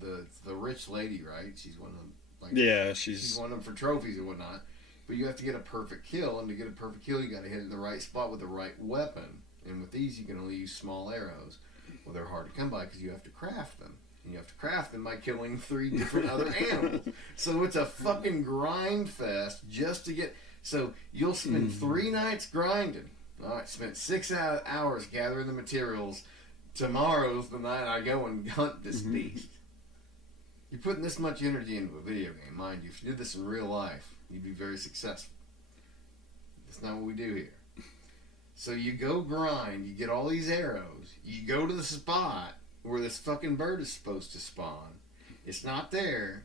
the rich lady, right? She's one of them. Like, yeah, she's one of them for trophies and whatnot. But you have to get a perfect kill, and to get a perfect kill, you got to hit it in the right spot with the right weapon. And with these, you can only use small arrows. Well, they're hard to come by because you have to craft them. And you have to craft them by killing 3 different other animals. So it's a fucking grind fest just to get... So you'll spend 3 nights grinding. All right, spent 6 hours gathering the materials. Tomorrow's the night I go and hunt this beast. You're putting this much energy into a video game, mind you. If you did this in real life, you'd be very successful. That's not what we do here. So you go grind, you get all these arrows, you go to the spot where this fucking bird is supposed to spawn. It's not there.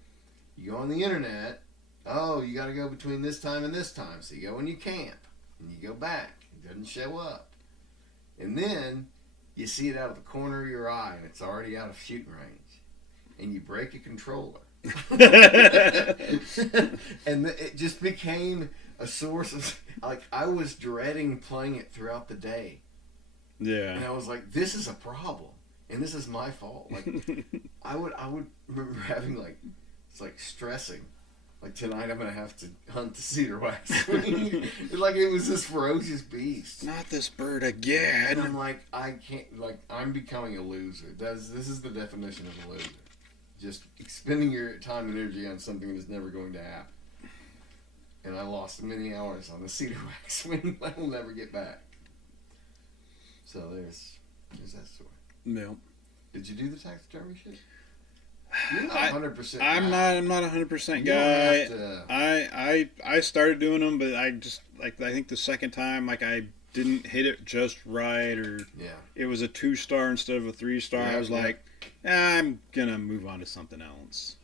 You go on the internet. Oh, you got to go between this time and this time. So you go and you camp, and you go back. It doesn't show up. And then you see it out of the corner of your eye, and it's already out of shooting range. And you break a controller. And it just became a source of... Like, I was dreading playing it throughout the day. Yeah. And I was like, this is a problem. And this is my fault. Like, I would remember having, like... It's like stressing. Like, tonight I'm going to have to hunt the cedar wax. Like, it was this ferocious beast. Not this bird again. And I'm like, I can't... Like, I'm becoming a loser. This is the definition of a loser. Just expending your time and energy on something that is never going to happen. And I lost many hours on the cedar wax swing I will never get back. So there's that story. No. Did you do the taxidermy shit? You're not 100%. I'm not 100% guy. I started doing them, but I just I think the second time I didn't hit it just right, or it was a 2-star instead of a 3-star. I was like, I'm gonna move on to something else.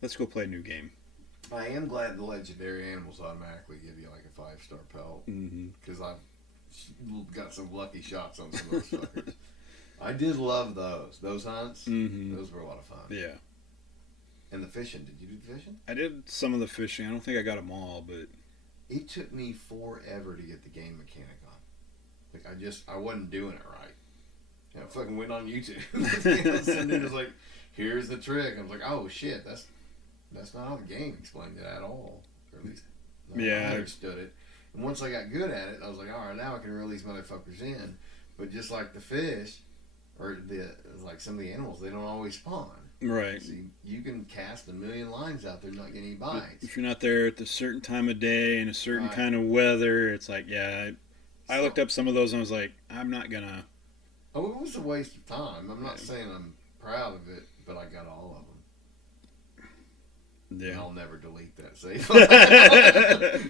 Let's go play a new game. I am glad the legendary animals automatically give you like a 5-star pelt, because I've got some lucky shots on some of those fuckers. I did love those hunts. Those were a lot of fun. Yeah. And the fishing, did you do the fishing? I did some of the fishing. I don't think I got them all, but it took me forever to get the game mechanic on. Like I wasn't doing it right. I fucking went on YouTube. And it was like, here's the trick. I was like, oh shit, that's not how the game explained it at all. Or at least I understood it. And once I got good at it, I was like, all right, now I can reel these motherfuckers in. But just like the fish, or like some of the animals, they don't always spawn. Right. So you can cast a million lines out there and not get any bites. If you're not there at a certain time of day and a certain kind of weather, it's like, I looked up some of those and I was like, I'm not gonna. Oh, it was a waste of time. I'm not saying I'm proud of it, but I got all of them. Yeah. And I'll never delete that save.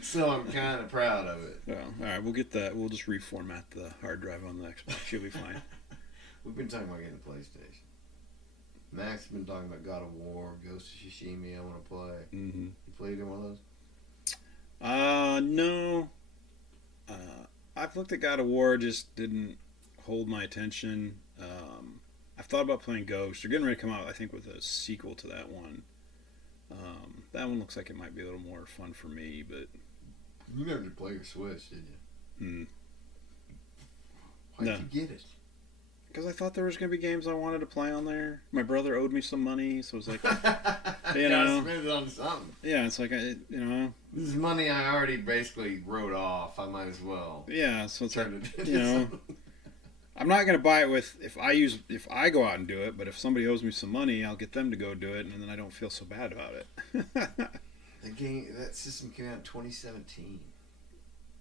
So I'm kind of proud of it. Well, all right, we'll get that. We'll just reformat the hard drive on the Xbox. You'll be fine. We've been talking about getting a PlayStation. Max has been talking about God of War, Ghost of Tsushima. I want to play. You played any one of those? No. I've looked at God of War, just didn't hold my attention. I've thought about playing Ghost. They're getting ready to come out, I think, with a sequel to that one. That one looks like it might be a little more fun for me, but... You never did play your Switch, did you? No. Why'd you get it? because I thought there was going to be games I wanted to play on there. My brother owed me some money, so it was like, you know, spend it on something. Yeah, it's like this is money I already basically wrote off. I might as well. Yeah, so it's like, something. I'm not going to buy it if I go out and do it, but if somebody owes me some money, I'll get them to go do it, and then I don't feel so bad about it. That system came out in 2017.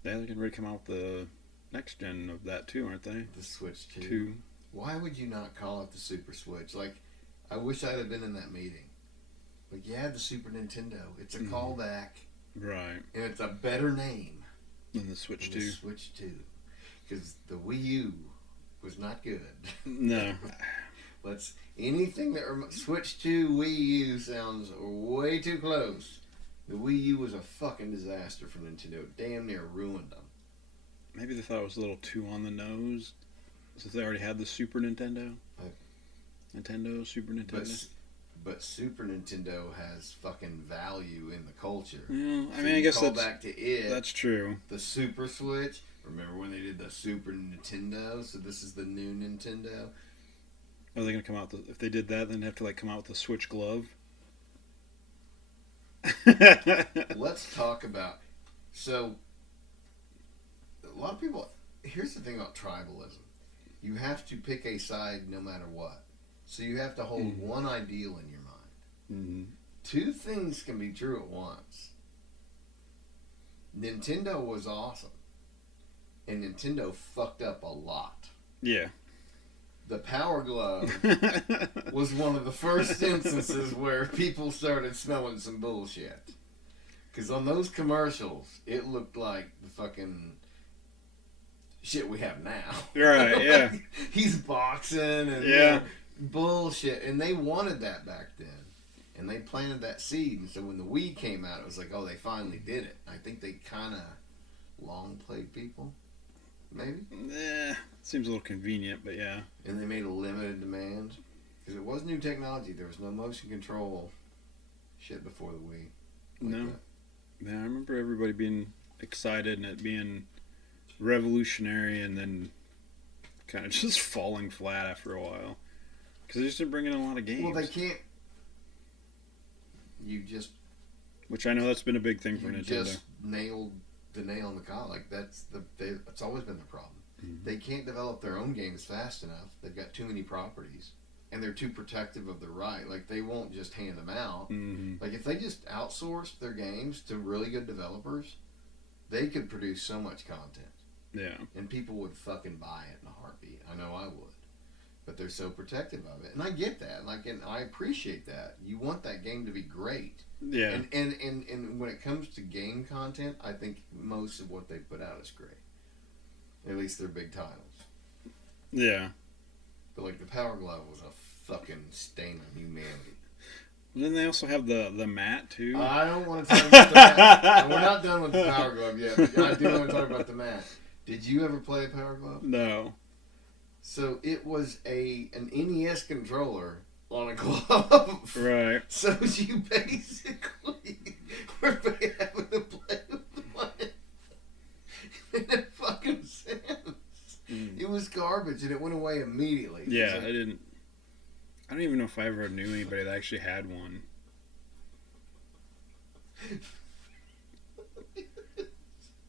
Yeah, they're getting ready to come out with the next gen of that too, aren't they? The Switch 2. 2. Why would you not call it the Super Switch? Like, I wish I'd have been in that meeting. Like, yeah, the Super Nintendo. It's a callback. Right. And it's a better name than the Switch 2. The Switch 2. Because the Wii U was not good. No. Anything that Switch 2 Wii U sounds way too close. The Wii U was a fucking disaster for Nintendo. Damn near ruined them. Maybe they thought it was a little too on the nose, since they already had the Super Nintendo. Super Nintendo. But Super Nintendo has fucking value in the culture. Yeah, I guess that's back to it. That's true. The Super Switch. Remember when they did the Super Nintendo? So this is the new Nintendo. Are they gonna come out? If they did that, then they have to come out with the Switch glove. Let's talk about. So, a lot of people. Here's the thing about tribalism. You have to pick a side no matter what. So you have to hold one ideal in your mind. Two things can be true at once. Nintendo was awesome. And Nintendo fucked up a lot. Yeah. The Power Glove was one of the first instances where people started smelling some bullshit. Because on those commercials, it looked like the fucking shit we have now. Right, yeah. He's boxing and yeah. Bullshit. And they wanted that back then. And they planted that seed. And so when the Wii came out, it was like, oh, they finally did it. I think they kind of long played people. Maybe? Seems a little convenient, but yeah. And they made a limited demand. Because it was new technology. There was no motion control shit before the Wii. No. Yeah, I remember everybody being excited and it being revolutionary and then kind of just falling flat after a while. Because they just didn't bring in a lot of games. Well, they can't. Which I know that's been a big thing for Nintendo. Just nailed the nail in the collar. Like that's always been the problem. They can't develop their own games fast enough. They've got too many properties, and they're too protective of their right. Like they won't just hand them out. Like if they just outsourced their games to really good developers, they could produce so much content. Yeah. And people would fucking buy it in a heartbeat. I know I would. But they're so protective of it, and I get that. And I appreciate that. You want that game to be great. Yeah. And when it comes to game content, I think most of what they put out is great. At least they're big titles. Yeah. But like the Power Glove was a fucking stain on humanity. And then they also have the mat too. I don't want to talk about the mat. We're not done with the Power Glove yet. But I do want to talk about the mat. Did you ever play a Power Glove? No. So it was an NES controller on a glove. Right. So you basically were having to play with the money. In that fucking sense. It was garbage and it went away immediately. Yeah, I don't even know if I ever knew anybody that actually had one.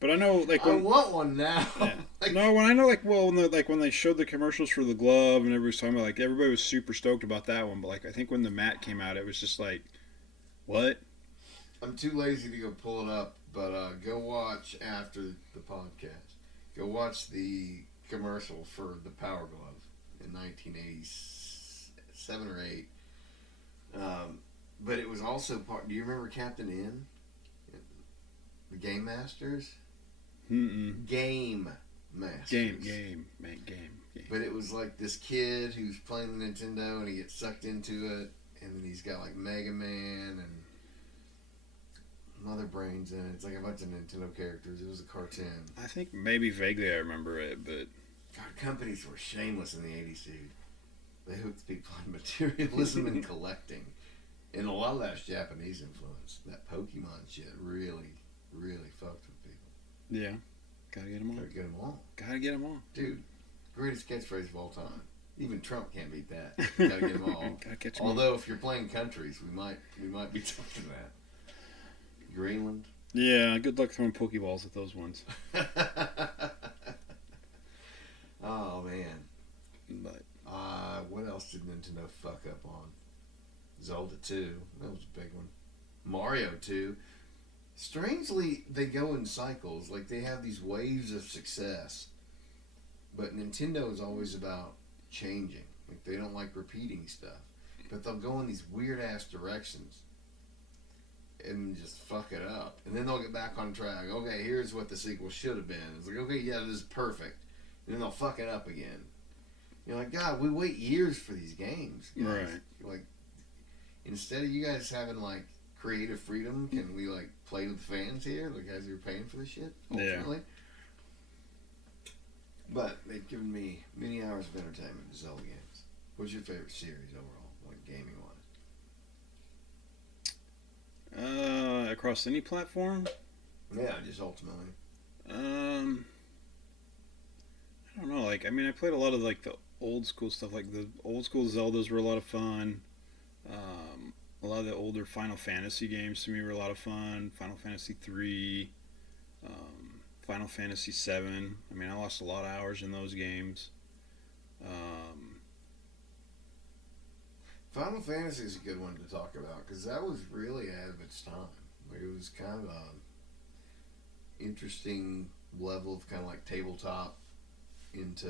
But I know, like, I want one now. Yeah. Like, no, when I know, like, well, when they showed the commercials for the glove and everybody was talking about, like, everybody was super stoked about that one. But like, I think when the mat came out, it was just like, what? I'm too lazy to go pull it up, but go watch after the podcast. Go watch the commercial for the Power Glove in 1987 or 8. But it was also part. Do you remember Captain N? The Game Masters. Game Masters. Game. But it was like this kid who's playing the Nintendo and he gets sucked into it, and then he's got like Mega Man and Mother Brains in it. It's like a bunch of Nintendo characters. It was a cartoon. I think maybe vaguely I remember it, but God, companies were shameless in the 80s, dude. They hooked people on materialism and collecting. And a lot of that's Japanese influence. That Pokemon shit really, really fucked with people. Yeah. Gotta get them all. Gotta get them all. Gotta get them all. Dude, greatest catchphrase of all time. Even Trump can't beat that. You gotta get them all. Gotta catch 'em all. Although if you're playing countries, we might be tough to that. Greenland. Yeah, good luck throwing Pokeballs at those ones. Oh man. But What else did Nintendo fuck up on? Zelda 2. That was a big one. Mario 2. Strangely, they go in cycles. Like, they have these waves of success. But Nintendo is always about changing. Like, they don't like repeating stuff. But they'll go in these weird-ass directions and just fuck it up. And then they'll get back on track. Okay, here's what the sequel should have been. It's like, okay, yeah, this is perfect. And then they'll fuck it up again. You're like, God, we wait years for these games. Guys. Right. Like, instead of you guys having, like, creative freedom, can we, like, play with the fans here? The guys who are paying for this shit, ultimately? Yeah. But they've given me many hours of entertainment in Zelda games. What's your favorite series overall, like, gaming-wise? Across any platform? Yeah, just ultimately. I don't know. Like, I mean, I played a lot of like the old school stuff. Like the old school Zeldas were a lot of fun. A lot of the older Final Fantasy games to me were a lot of fun. Final Fantasy 3, Final Fantasy 7. I mean, I lost a lot of hours in those games. Final Fantasy is a good one to talk about because that was really ahead of its time. Like, it was kind of a interesting level of kind of like tabletop into.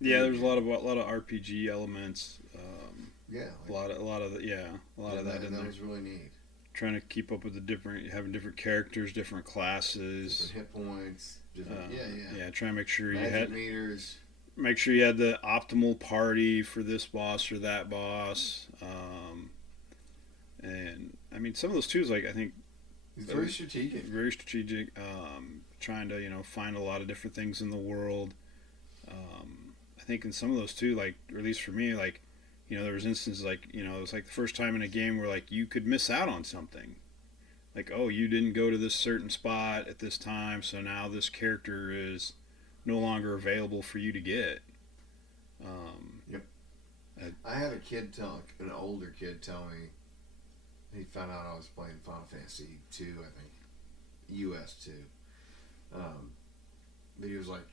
Yeah, there was a lot of RPG elements. Yeah, like, a lot of that in there. That was really neat. Trying to keep up with having different characters, different classes, different hit points. Yeah, trying to make sure Magic you had meters. Make sure you had the optimal party for this boss or that boss. And I mean, some of those too is like, I think it's very strategic. Very strategic. Trying to find a lot of different things in the world. I think in some of those too, like, or at least for me, like, there was instances like, it was like the first time in a game where like you could miss out on something. Like, oh, you didn't go to this certain spot at this time, so now this character is no longer available for you to get. Yep. I had an older kid tell me he found out I was playing Final Fantasy 2, I think, US 2. But he was like,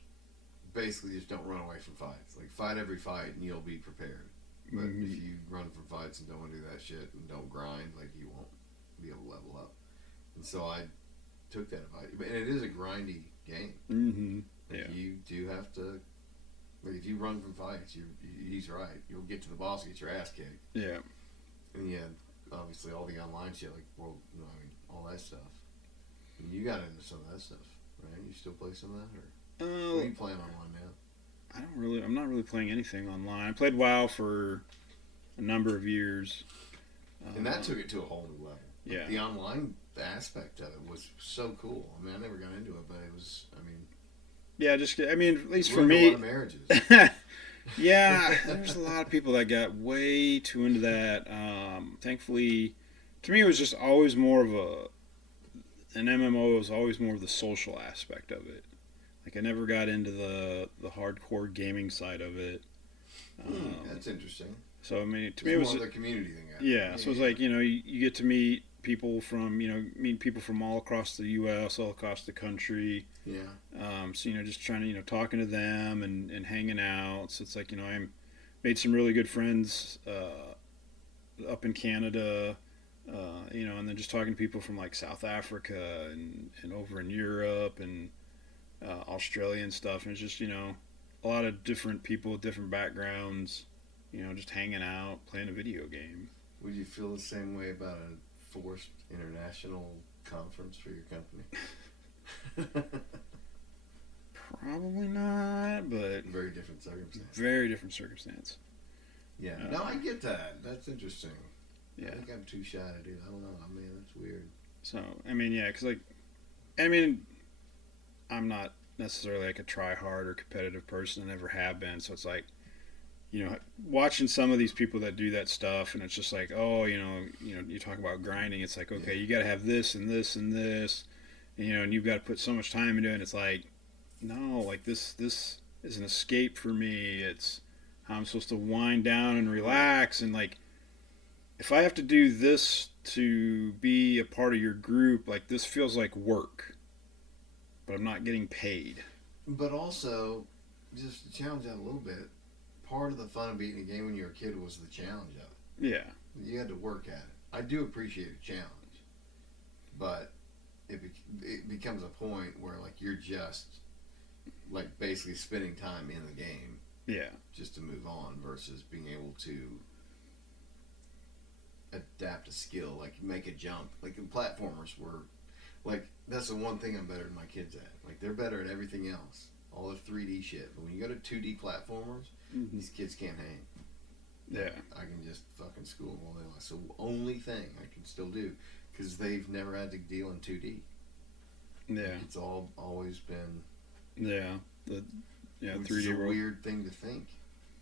basically just don't run away from fights. Like, fight every fight and you'll be prepared. But if you run from fights and don't want to do that shit and don't grind, like, you won't be able to level up. And so I took that advice. And it is a grindy game. Mm-hmm. Like, you do have to. Like, if you run from fights, he's right. You'll get to the boss and get your ass kicked. Yeah. And yeah, obviously all the online shit, like, all that stuff. And you got into some of that stuff, right? You still play some of that, or what are you playing online now? I'm not really playing anything online. I played WoW for a number of years. And that took it to a whole new level. Yeah. The online aspect of it was so cool. I mean, I never got into it, but it was, yeah, at least for a me. lot of marriages. Yeah, there's a lot of people that got way too into that. Thankfully, to me, it was just always more of an MMO was always more of the social aspect of it. Like, I never got into the hardcore gaming side of it. That's interesting. So, I mean, to It's me, it was more of the community thing. Yeah, so it's like, you get to meet people from, people from all across the U.S., all across the country. Yeah. So, just trying to, talking to them and hanging out. So it's like, I made some really good friends up in Canada, and then just talking to people from like South Africa and over in Europe and Australia and stuff. And it's just, a lot of different people with different backgrounds, just hanging out, playing a video game. Would you feel the same way about a forced international conference for your company? Probably not, but very different circumstance. Very different circumstance. Yeah. No, I get that. That's interesting. Yeah. I think I'm too shy to do that. I don't know. That's weird. So, yeah, because I'm not necessarily like a try-hard or competitive person. I never have been. So it's like, watching some of these people that do that stuff, and it's just like, oh, you talk about grinding. It's like, okay, you got to have this and this and this, and you've got to put so much time into it. And it's like, no, like this is an escape for me. how I'm supposed to wind down and relax, and like if I have to do this to be a part of your group, like this feels like work, but I'm not getting paid. But also, just to challenge that a little bit, part of the fun of beating a game when you were a kid was the challenge of it. Yeah. You had to work at it. I do appreciate a challenge, but it becomes a point where like you're just like basically spending time in the game. Yeah. Just to move on versus being able to adapt a skill, like make a jump. Like in platformers were, like that's the one thing I'm better than my kids at. Like they're better at everything else, all the 3D shit. But when you go to 2D platformers, these kids can't hang. Yeah. I can just fucking school them all day long. So only thing I can still do, because they've never had to deal in 2D. Yeah. It's always been. Yeah. Which 3D is a world. weird thing to think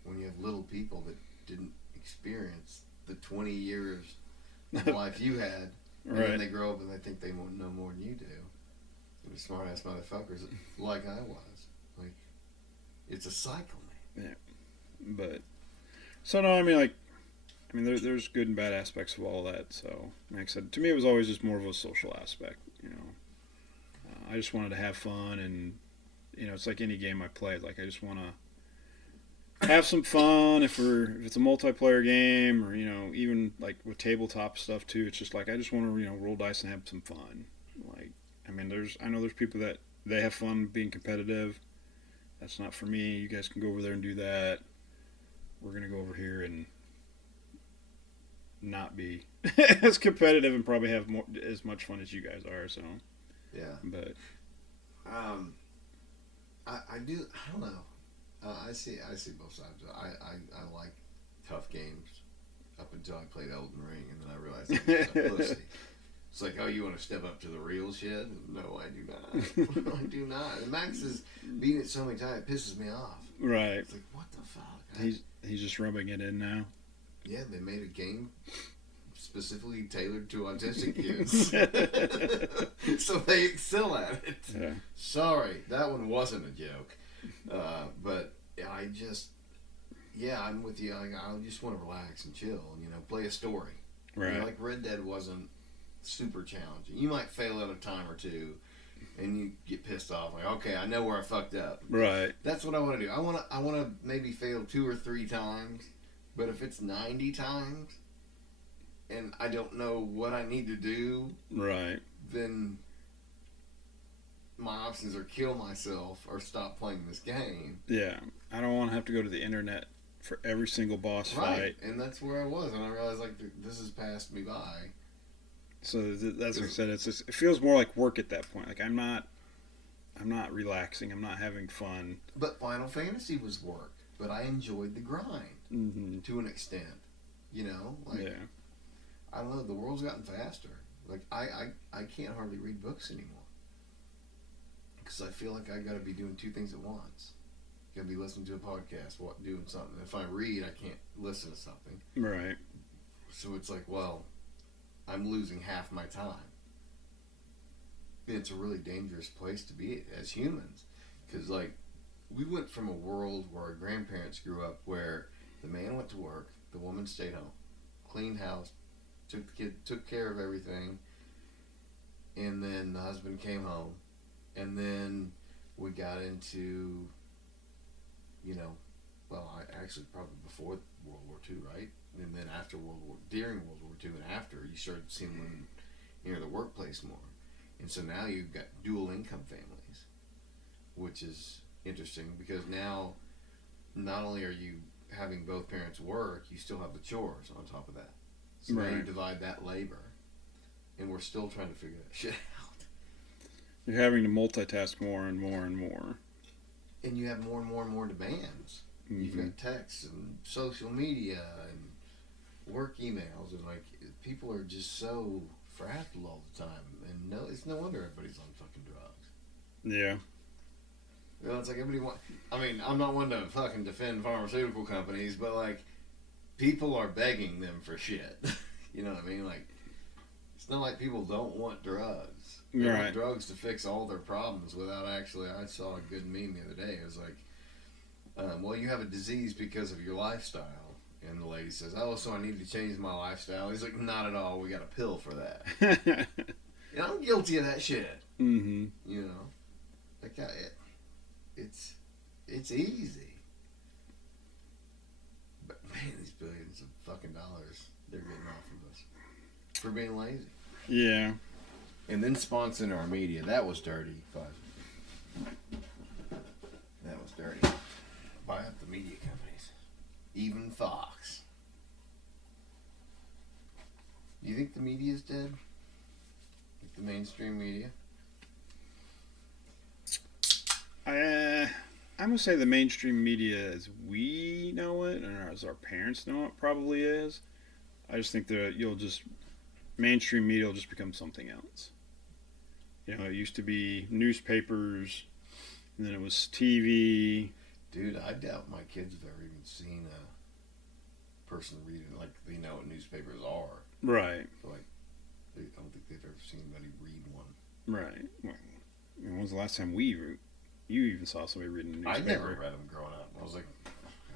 when you have little people that didn't experience the 20 years of life you had, and Right. then they grow up and they think they won't know more than you do. And the smart ass motherfuckers like I was. Like, it's a cycle, man. Yeah. But so no, I mean, there's good and bad aspects of all that. So, like I said, to me, it was always just more of a social aspect. You know, I just wanted to have fun, and you know, it's like any game I played. Like, I just want to have some fun. If it's a multiplayer game, or you know, even like with tabletop stuff too, it's just like I just want to roll dice and have some fun. Like, I mean, I know there's people that they have fun being competitive. That's not for me. You guys can go over there and do that. We're gonna go over here and not be as competitive and probably have as much fun as you guys are. So Yeah. but I do. I don't know. I see both sides. I like tough games up until I played Elden Ring, and then I realized I was a pussy. It's like, oh, you want to step up to the real shit? No, I do not. I do not. And Max is beating it so many times, it pisses me off. right, It's like, what the fuck? he's just rubbing it in now. Yeah, they made a game specifically tailored to autistic kids. So they excel at it. Yeah. Sorry, that one wasn't a joke. But I'm with you. I just want to relax and chill and, play a story. Right. Like Red Dead wasn't super challenging. You might fail at a time or two and you get pissed off. Like, okay, I know where I fucked up. Right. That's what I want to do. I want to maybe fail 2 or 3 times, but if it's 90 times and I don't know what I need to do, Right. then my options are kill myself or stop playing this game. Yeah. I don't want to have to go to the internet for every single boss fight. And that's where I was, and I realized like this has passed me by. So that's what I said. It feels more like work at that point. Like I'm not relaxing. I'm not having fun. But Final Fantasy was work, but I enjoyed the grind to an extent. Like Yeah. I don't know. The world's gotten faster. Like I can't hardly read books anymore because I feel like I got to be doing 2 things at once. Got to be listening to a podcast, doing something. If I read, I can't listen to something. Right. So it's like, well, I'm losing half my time. It's a really dangerous place to be as humans, because like we went from a world where our grandparents grew up, where the man went to work, the woman stayed home, cleaned house, took care of everything, and then the husband came home, and then we got into, I actually probably before World War II, right? And then during World War II and after, you started seeing women near the workplace more. And so now you've got dual income families, which is interesting because now not only are you having both parents work, you still have the chores on top of that. So now you divide that labor, and we're still trying to figure that shit out. You're having to multitask more and more and more. And you have more and more and more demands. You've got texts and social media and work emails, and like people are just so frazzled all the time. And it's no wonder everybody's on fucking drugs. Yeah. It's like everybody I'm not one to fucking defend pharmaceutical companies, but like people are begging them for shit. You know what I mean? Like it's not like people don't want drugs. They want drugs to fix all their problems without actually. I saw a good meme the other day. It was like well, you have a disease because of your lifestyle. And the lady says, oh, so I need to change my lifestyle. He's like, not at all. We got a pill for that. And I'm guilty of that shit. Mm-hmm. You know? Like, it's easy. But, man, these billions of fucking dollars they're getting off of us for being lazy. Yeah. And then sponsoring our media. That was dirty. That was dirty. Buy up the media companies. Even Fox. Do you think the media's dead? Like the mainstream media? I'm gonna say the mainstream media as we know it, and as our parents know it, probably is. I just think that mainstream media will just become something else. You know, it used to be newspapers, and then it was TV. Dude, I doubt my kids have ever even seen a person reading, like, they know what newspapers are. Right. Like, I don't think they've ever seen anybody read one. Right. Well, when was the last time you even saw somebody reading a newspaper? I never read them growing up. I was like, I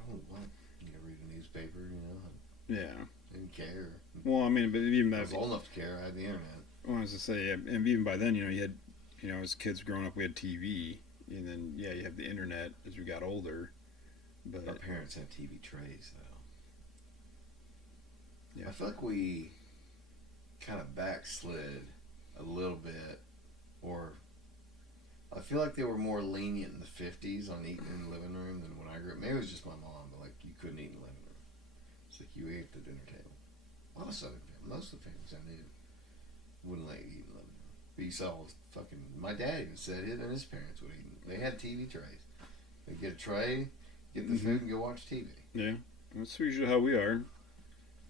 don't want to read a newspaper, you know. Yeah. I didn't care. Well, I mean, but even I was old enough to care. I had the internet. Well, I was to say, yeah, and even by then, you had, as kids growing up, we had TV, and then you have the internet as we got older. But our parents had TV trays, though. Yeah. I feel like we kind of backslid a little bit, or I feel like they were more lenient in the 50s on eating in the living room than when I grew up. Maybe it was just my mom, but like you couldn't eat in the living room. It's like you ate at the dinner table. A lot of Southern families, most of the families I knew, wouldn't let you eat in the living room. But you saw fucking, my dad even said it, and his parents would eat. They had TV trays. They'd get a tray, get the food, and go watch TV. Yeah, that's usually how we are.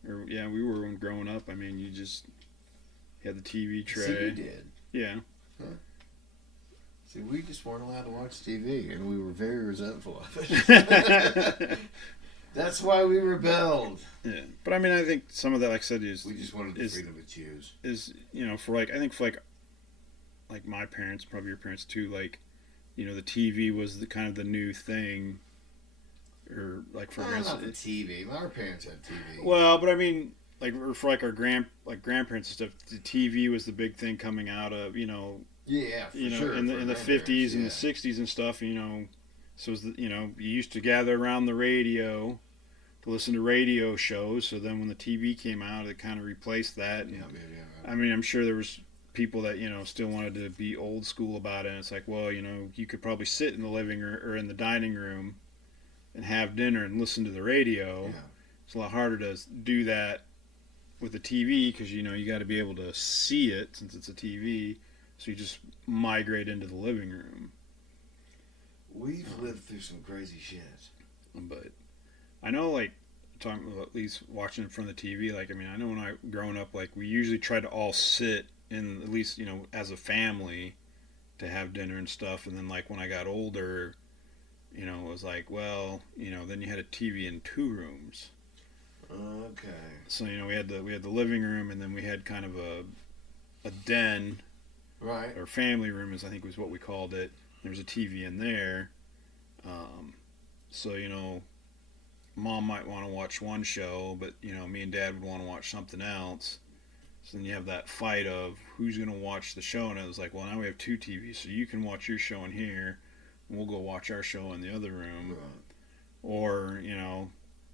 Or we were when growing up. I mean, you just had the TV tray. See, we did. Yeah. Huh. See, we just weren't allowed to watch TV, and we were very resentful of it. That's why we rebelled. Yeah, but I mean, I think some of that, like I said, we just wanted the freedom to choose. Is for I think for like my parents, probably your parents too. Like, the TV was the kind of the new thing. Or like for not the TV. Our parents had TV. Well, but I mean, like for like our grandparents and stuff, the TV was the big thing coming out of Yeah, for sure. In the 50s and the 60s and stuff. So it was you used to gather around the radio to listen to radio shows. So then when the TV came out, it kind of replaced that. And, I mean, I'm sure there was people that still wanted to be old school about it. And it's like, well, you could probably sit in the living room or in the dining room and have dinner and listen to the radio. Yeah. It's a lot harder to do that with the TV because you got to be able to see it since it's a TV. So you just migrate into the living room. We've lived through some crazy shit. But I know, like, talking about at least watching in front of the TV. Like, I mean, I know when I growing up, like, we usually tried to all sit in, at least as a family, to have dinner and stuff. And then like when I got older, it was like, well, then you had a TV in 2 rooms. Okay. So we had the living room, and then we had kind of a den, right, or family room, as I think was what we called it. There was a TV in there. So Mom might want to watch one show, but me and Dad would want to watch something else. So then you have that fight of who's going to watch the show, and it was like, well, now we have 2 TVs, so you can watch your show in here. We'll go watch our show in the other room. Right. Or,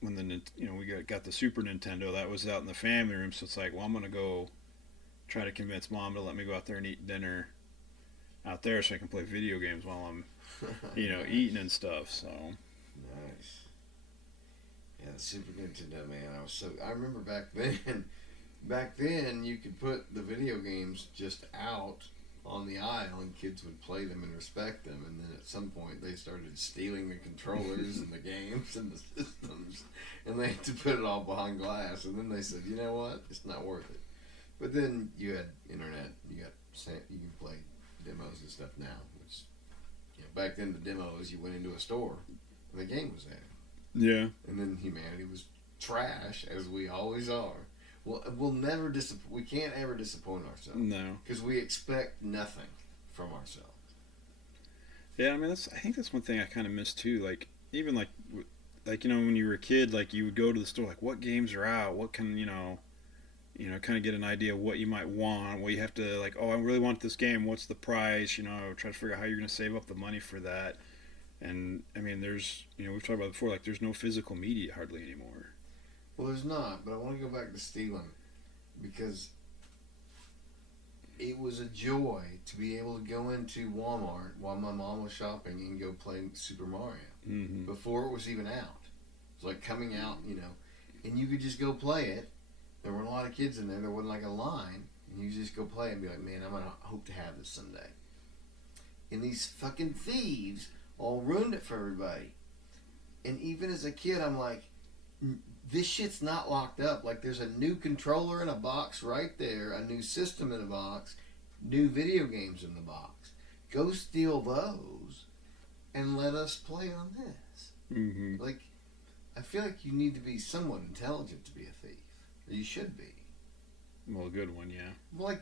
when we got the Super Nintendo, that was out in the family room. So it's like, well, I'm going to go try to convince Mom to let me go out there and eat dinner out there so I can play video games while I'm, eating and stuff. So nice. Yeah, the Super Nintendo, man. I remember back then you could put the video games just out on the aisle, and kids would play them and respect them. And then at some point, they started stealing the controllers and the games and the systems, and they had to put it all behind glass. And then they said, you know what? It's not worth it. But then you had internet. You can play demos and stuff now. Which, back then the demos, you went into a store and the game was there. Yeah. And then humanity was trash, as we always are. We'll never we can't ever disappoint ourselves. No. Because we expect nothing from ourselves. Yeah, I mean, I think that's one thing I kind of miss too. Like, even like you know, when you were a kid, like you would go to the store, like what games are out, what can kind of get an idea of what you might want, what you have to like. Oh, I really want this game. What's the price? You know, try to figure out how you're going to save up the money for that. And I mean, there's we've talked about it before. Like, there's no physical media hardly anymore. Well, there's not, but I want to go back to stealing because it was a joy to be able to go into Walmart while my mom was shopping and go play Super Mario before it was even out. It was like coming out, and you could just go play it. There weren't a lot of kids in there. There wasn't like a line. And you just go play and be like, man, I'm going to hope to have this someday. And these fucking thieves all ruined it for everybody. And even as a kid, I'm like, this shit's not locked up. Like, there's a new controller in a box right there, a new system in a box, new video games in the box. Go steal those and let us play on this. Mm-hmm. Like, I feel like you need to be somewhat intelligent to be a thief. Or you should be. Well, a good one, yeah. Like,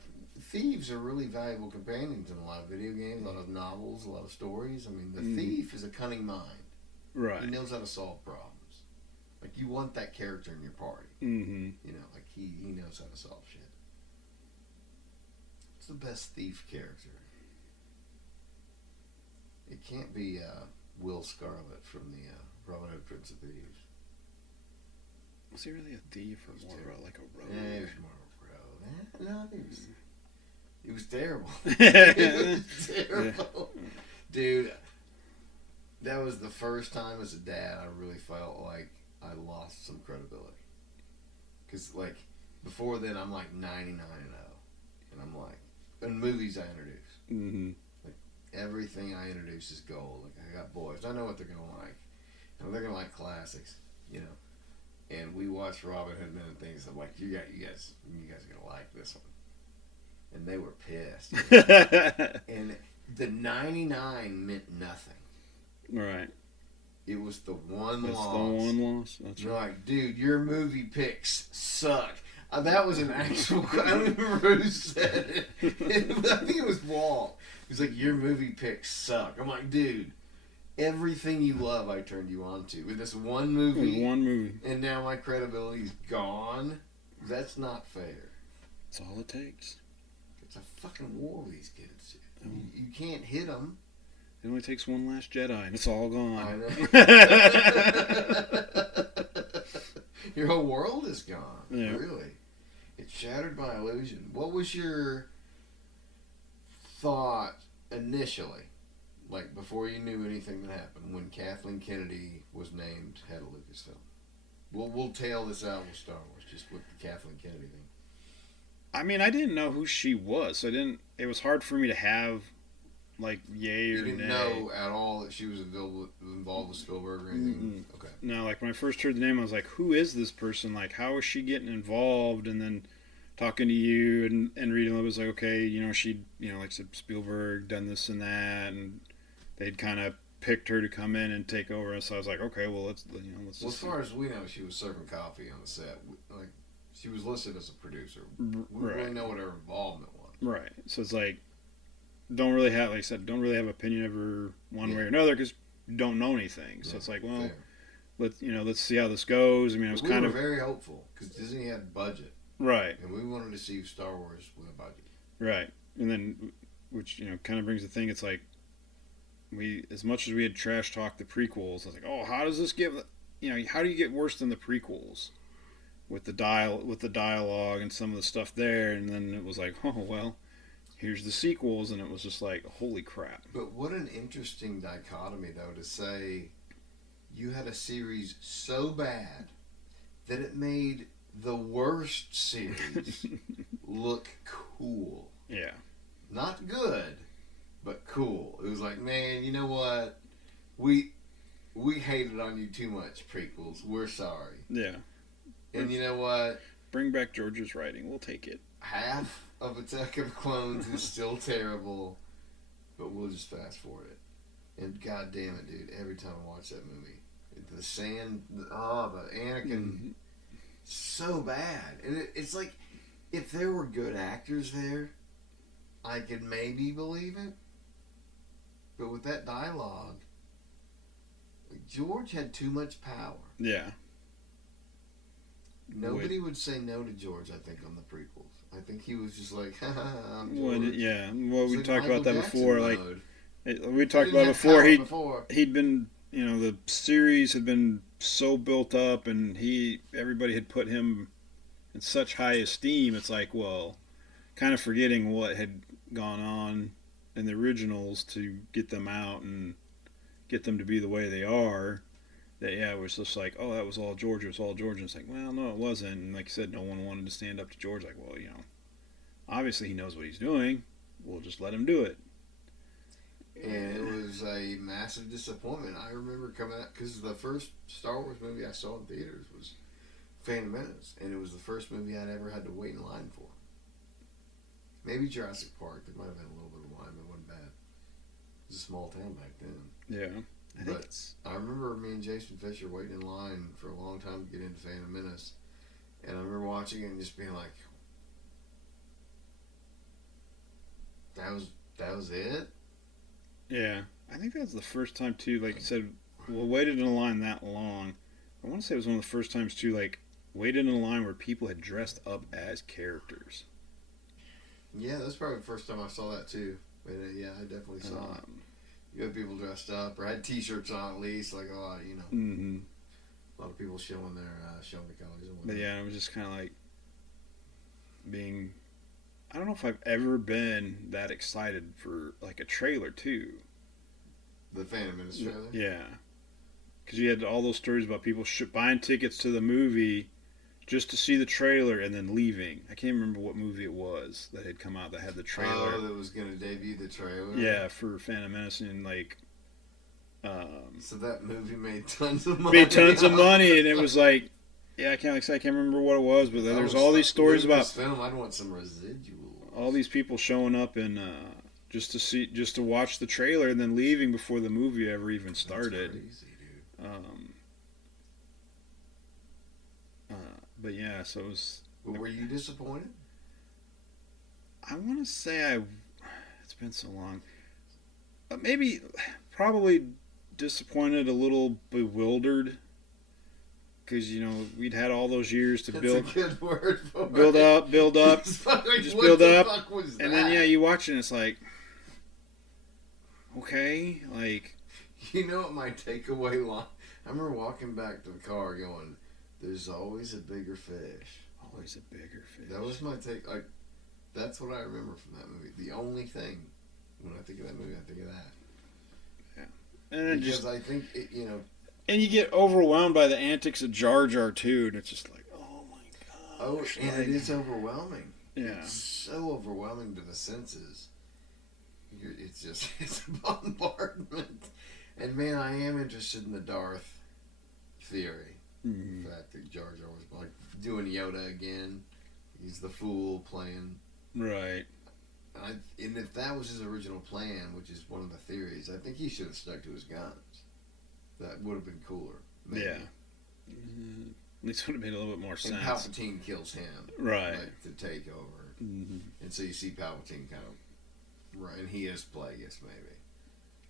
thieves are really valuable companions in a lot of video games, a lot of novels, a lot of stories. I mean, the thief is a cunning mind. Right. He knows how to solve problems. Like, you want that character in your party. Mm-hmm. Like he knows how to solve shit. What's the best thief character? It can't be Will Scarlet from the Robin Hood Prince of Thieves. Was he really a thief or more of like a rogue? Yeah, he was more of a rogue. No, I think he was terrible. He was terrible. Dude, that was the first time as a dad I really felt like I lost some credibility. Because, like, before then I'm like 99 and 0. And I'm like, in movies I introduce. Mm-hmm. Like, everything I introduce is gold. Like, I got boys. I know what they're going to like. And they're going to like classics, And we watched Robin Hood Men and things. I'm like, you guys are going to like this one. And they were pissed. And the 99 meant nothing. Right. It was the one That's loss. the one loss? That's You're right. like, dude, your movie picks suck. That was an actual... I don't remember who said it. I think it was Walt. He was like, your movie picks suck. I'm like, dude, everything you love I turned you on to. With this one movie... And now my credibility's gone. That's not fair. That's all it takes. It's a fucking war with these kids. You can't hit them. It only takes one last Jedi, and it's all gone. I know. Your whole world is gone. Yeah. Really. It's shattered by illusion. What was your thought initially, like before you knew anything that happened, when Kathleen Kennedy was named head of Lucasfilm? We'll tail this out with Star Wars, just with the Kathleen Kennedy thing. I mean, I didn't know who she was, so it was hard for me to have, like, yay or nay. You didn't know at all that she was involved with Spielberg or anything? Mm-hmm. Okay. No, like, when I first heard the name, I was like, who is this person? Like, how is she getting involved? And then talking to you and reading it was like, okay, she'd, like said, Spielberg done this and that, and they'd kind of picked her to come in and take over. And so I was like, okay, well, let's Well, as far as we know, she was serving coffee on the set. Like, she was listed as a producer. We right. really know what her involvement was. Right. So it's like, don't really have an opinion of her one way or another because you don't know anything. So it's like, well, let's see how this goes. I mean, we were very hopeful because Disney had budget. Right. And we wanted to see Star Wars with a budget. Right. And then, which, kind of brings the thing, it's like, as much as we had trash talked the prequels, I was like, oh, how does this get, how do you get worse than the prequels? With the dialogue and some of the stuff there, and then it was like, oh, well, here's the sequels, and it was just like, holy crap. But what an interesting dichotomy, though, to say you had a series so bad that it made the worst series look cool. Yeah. Not good, but cool. It was like, man, you know what? We hated on you too much, prequels. We're sorry. Yeah. And you know what? Bring back George's writing. We'll take it. Half of Attack of Clones is still terrible, but we'll just fast forward it. And god damn it, dude, every time I watch that movie, the Anakin, so bad. And it's like, if there were good actors there, I could maybe believe it. But with that dialogue, George had too much power. Yeah. Nobody would say no to George, I think, on the prequels. I think he was just like, I'm Well, George. yeah. Well, we It's talked Michael about that Jackson before. mode. We talked He didn't about have before. power before. He'd been, the series had been so built up, and everybody had put him in such high esteem. It's like, well, kind of forgetting what had gone on in the originals to get them out and get them to be the way they are. That it was just like, oh, that was all George. It was all George. And it's like, well, no, it wasn't. And like I said, no one wanted to stand up to George. Like, well, obviously he knows what he's doing. We'll just let him do it. And it was a massive disappointment. I remember coming out, because the first Star Wars movie I saw in theaters was Phantom Menace, and it was the first movie I'd ever had to wait in line for. Maybe Jurassic Park. There might have been a little bit of line, but it wasn't bad. It was a small town back then. Yeah. I remember me and Jason Fisher waiting in line for a long time to get into Phantom Menace, and I remember watching it and just being like, that was it? Yeah. I think that was the first time, too, like I said, we waited in a line that long. I want to say it was one of the first times, too, like, waited in a line where people had dressed up as characters. Yeah, that's probably the first time I saw that, too. But, yeah, I definitely saw it. You had people dressed up, or had T-shirts on at least, like a lot, Mm-hmm. A lot of people showing their colors and whatnot. But yeah, it was just kind of like being. I don't know if I've ever been that excited for like a trailer too. The Phantom Menace trailer. Yeah, because you had all those stories about people buying tickets to the movie just to see the trailer and then leaving. I can't remember what movie it was that had come out that had the trailer. Oh, that was going to debut the trailer? Yeah, for Phantom Menace, and like... so that movie made tons of money. And it was like... Yeah, I can't remember what it was, but there's all these stories about... film, I'd want some residuals. All these people showing up and just to watch the trailer and then leaving before the movie ever even started. That's crazy, dude. But yeah, so it was... But were you disappointed? I want to say it's been so long. Probably disappointed, a little bewildered. Because, we'd had all those years to build... That's a good word for it. Build up. Just build up. Fuck was that? And then, you watch it and it's like... Okay, like... You know what my takeaway line... I remember walking back to the car going... There's always a bigger fish. Always a bigger fish. That was my take. Like, that's what I remember from that movie. The only thing when I think of that movie, I think of that. Yeah, and because I think it, And you get overwhelmed by the antics of Jar Jar too, and it's just like, oh my god. Oh, and it is overwhelming. Yeah. It's so overwhelming to the senses. It's a bombardment. And man, I am interested in the Darth theory. Mm-hmm. The fact that Jar Jar was like doing Yoda again. He's the fool playing. Right. And if that was his original plan, which is one of the theories, I think he should have stuck to his guns. That would have been cooler. Maybe. Yeah. Mm-hmm. At least would have made a little bit more sense. And Palpatine kills him. Right. Like, to take over. Mm-hmm. And so you see Palpatine kind of... Right. And he is Plagueis, maybe.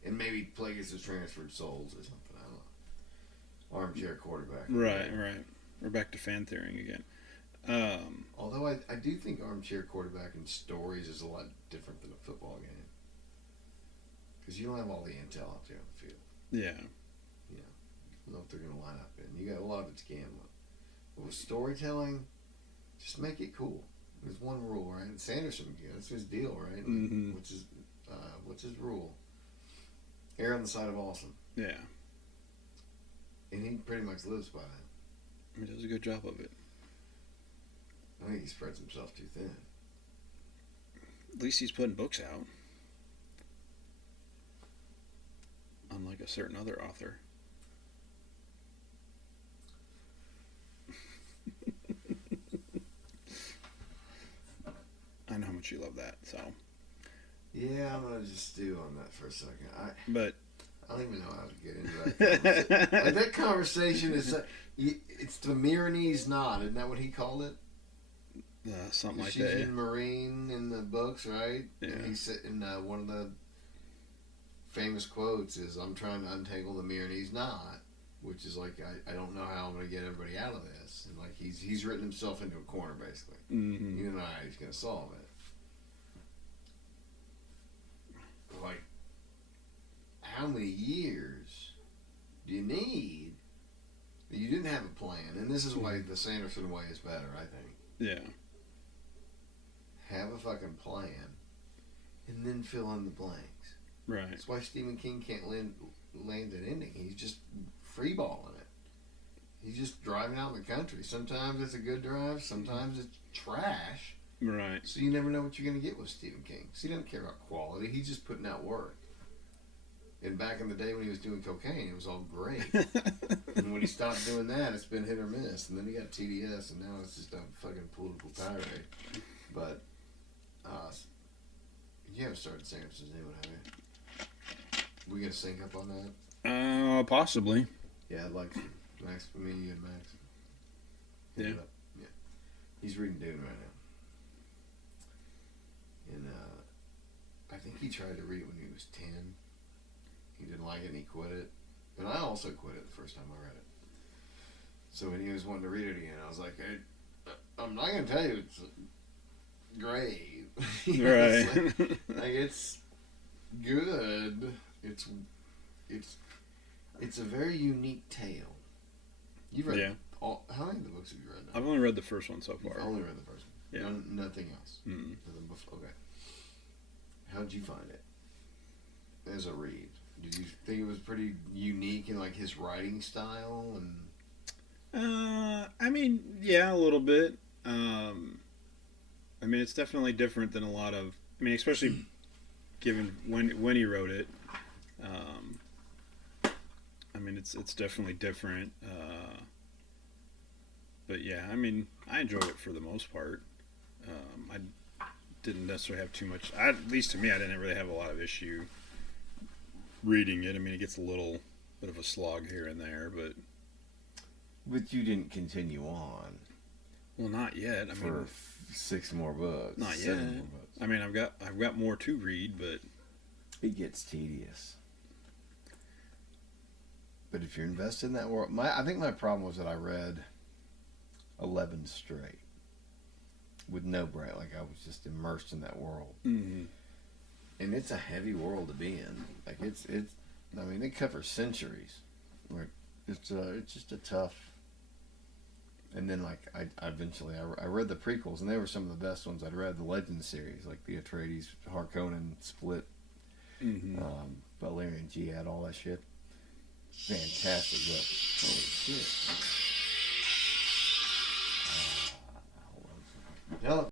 And maybe Plagueis has transferred souls or something. I don't know. Armchair quarterback. Right. We're back to fan theorying again. Although I do think armchair quarterback in stories is a lot different than a football game. Because you don't have all the intel out there on the field. Yeah. You don't know what they're going to line up in. You got a lot of it's gambling. But with storytelling, just make it cool. There's one rule, right? And Sanderson, that's his deal, right? Like, mm-hmm. What's his rule? Err on the side of awesome. Yeah. And he pretty much lives by that. He does a good job of it. I think he spreads himself too thin. At least he's putting books out. Unlike a certain other author. I know how much you love that, so. Yeah, I'm going to just stew on that for a second. I don't even know how to get into that conversation. Like, that conversation is... It's the Miranese knot. Isn't that what he called it? Something like She's that. in Marine in the books, right? Yeah. And he's sitting in one of the famous quotes is, "I'm trying to untangle the mirror and he's not," which is like, I don't know how I'm going to get everybody out of this. And like he's written himself into a corner basically. Mm-hmm. He don't know how he's going to solve it. Like, how many years do you need? You didn't have a plan, and this is why the Sanderson way is better, I think. Yeah. Have a fucking plan, and then fill in the blanks. Right. That's why Stephen King can't land an ending. He's just freeballing it. He's just driving out in the country. Sometimes it's a good drive, sometimes it's trash. Right. So you never know what you're going to get with Stephen King. So he doesn't care about quality. He's just putting out work. And back in the day when he was doing cocaine, it was all great. And when he stopped doing that, it's been hit or miss. And then he got TDS, and now it's just a fucking political tirade. But you haven't started Sanderson's new one, have you? We gonna sync up on that? Possibly. Yeah, I'd like to. Max, me and Max. Yeah. Yeah. He's reading Dune right now. And I think he tried to read it when he was 10. He didn't like it and he quit it. And I also quit it the first time I read it. So when he was wanting to read it again, I was like, I'm not going to tell you it's great. Right. It's good. It's a very unique tale. You've read how many of the books have you read now? I've only read the first one so far. You've only read the first one. Yeah. Nothing else. Mm-mm. Nothing before. Okay. How'd you find it as a read? Did you think it was pretty unique in like his writing style and? I mean, yeah, a little bit. I mean, it's definitely different than a lot of. I mean, especially given when he wrote it. I mean, it's definitely different. But yeah, I mean, I enjoyed it for the most part. I didn't necessarily have too much. At least to me, I didn't really have a lot of issue reading it. I mean, it gets a little bit of a slog here and there, but you didn't continue on. Well, not yet. I for mean, 6 more books. Not 7 yet. more books. I mean, I've got more to read, but It gets tedious. But if you're invested in that world, I think my problem was that I read 11 straight with no break. Like I was just immersed in that world, mm-hmm. and it's a heavy world to be in. Like it's. I mean, it covers centuries. Like it's just a tough. And then like I eventually read the prequels, and they were some of the best ones I'd read. The Legend series, like the Atreides Harkonnen split, Mm-hmm. Valerian Jihad, all that shit. Fantastic book. Holy shit. Hold on.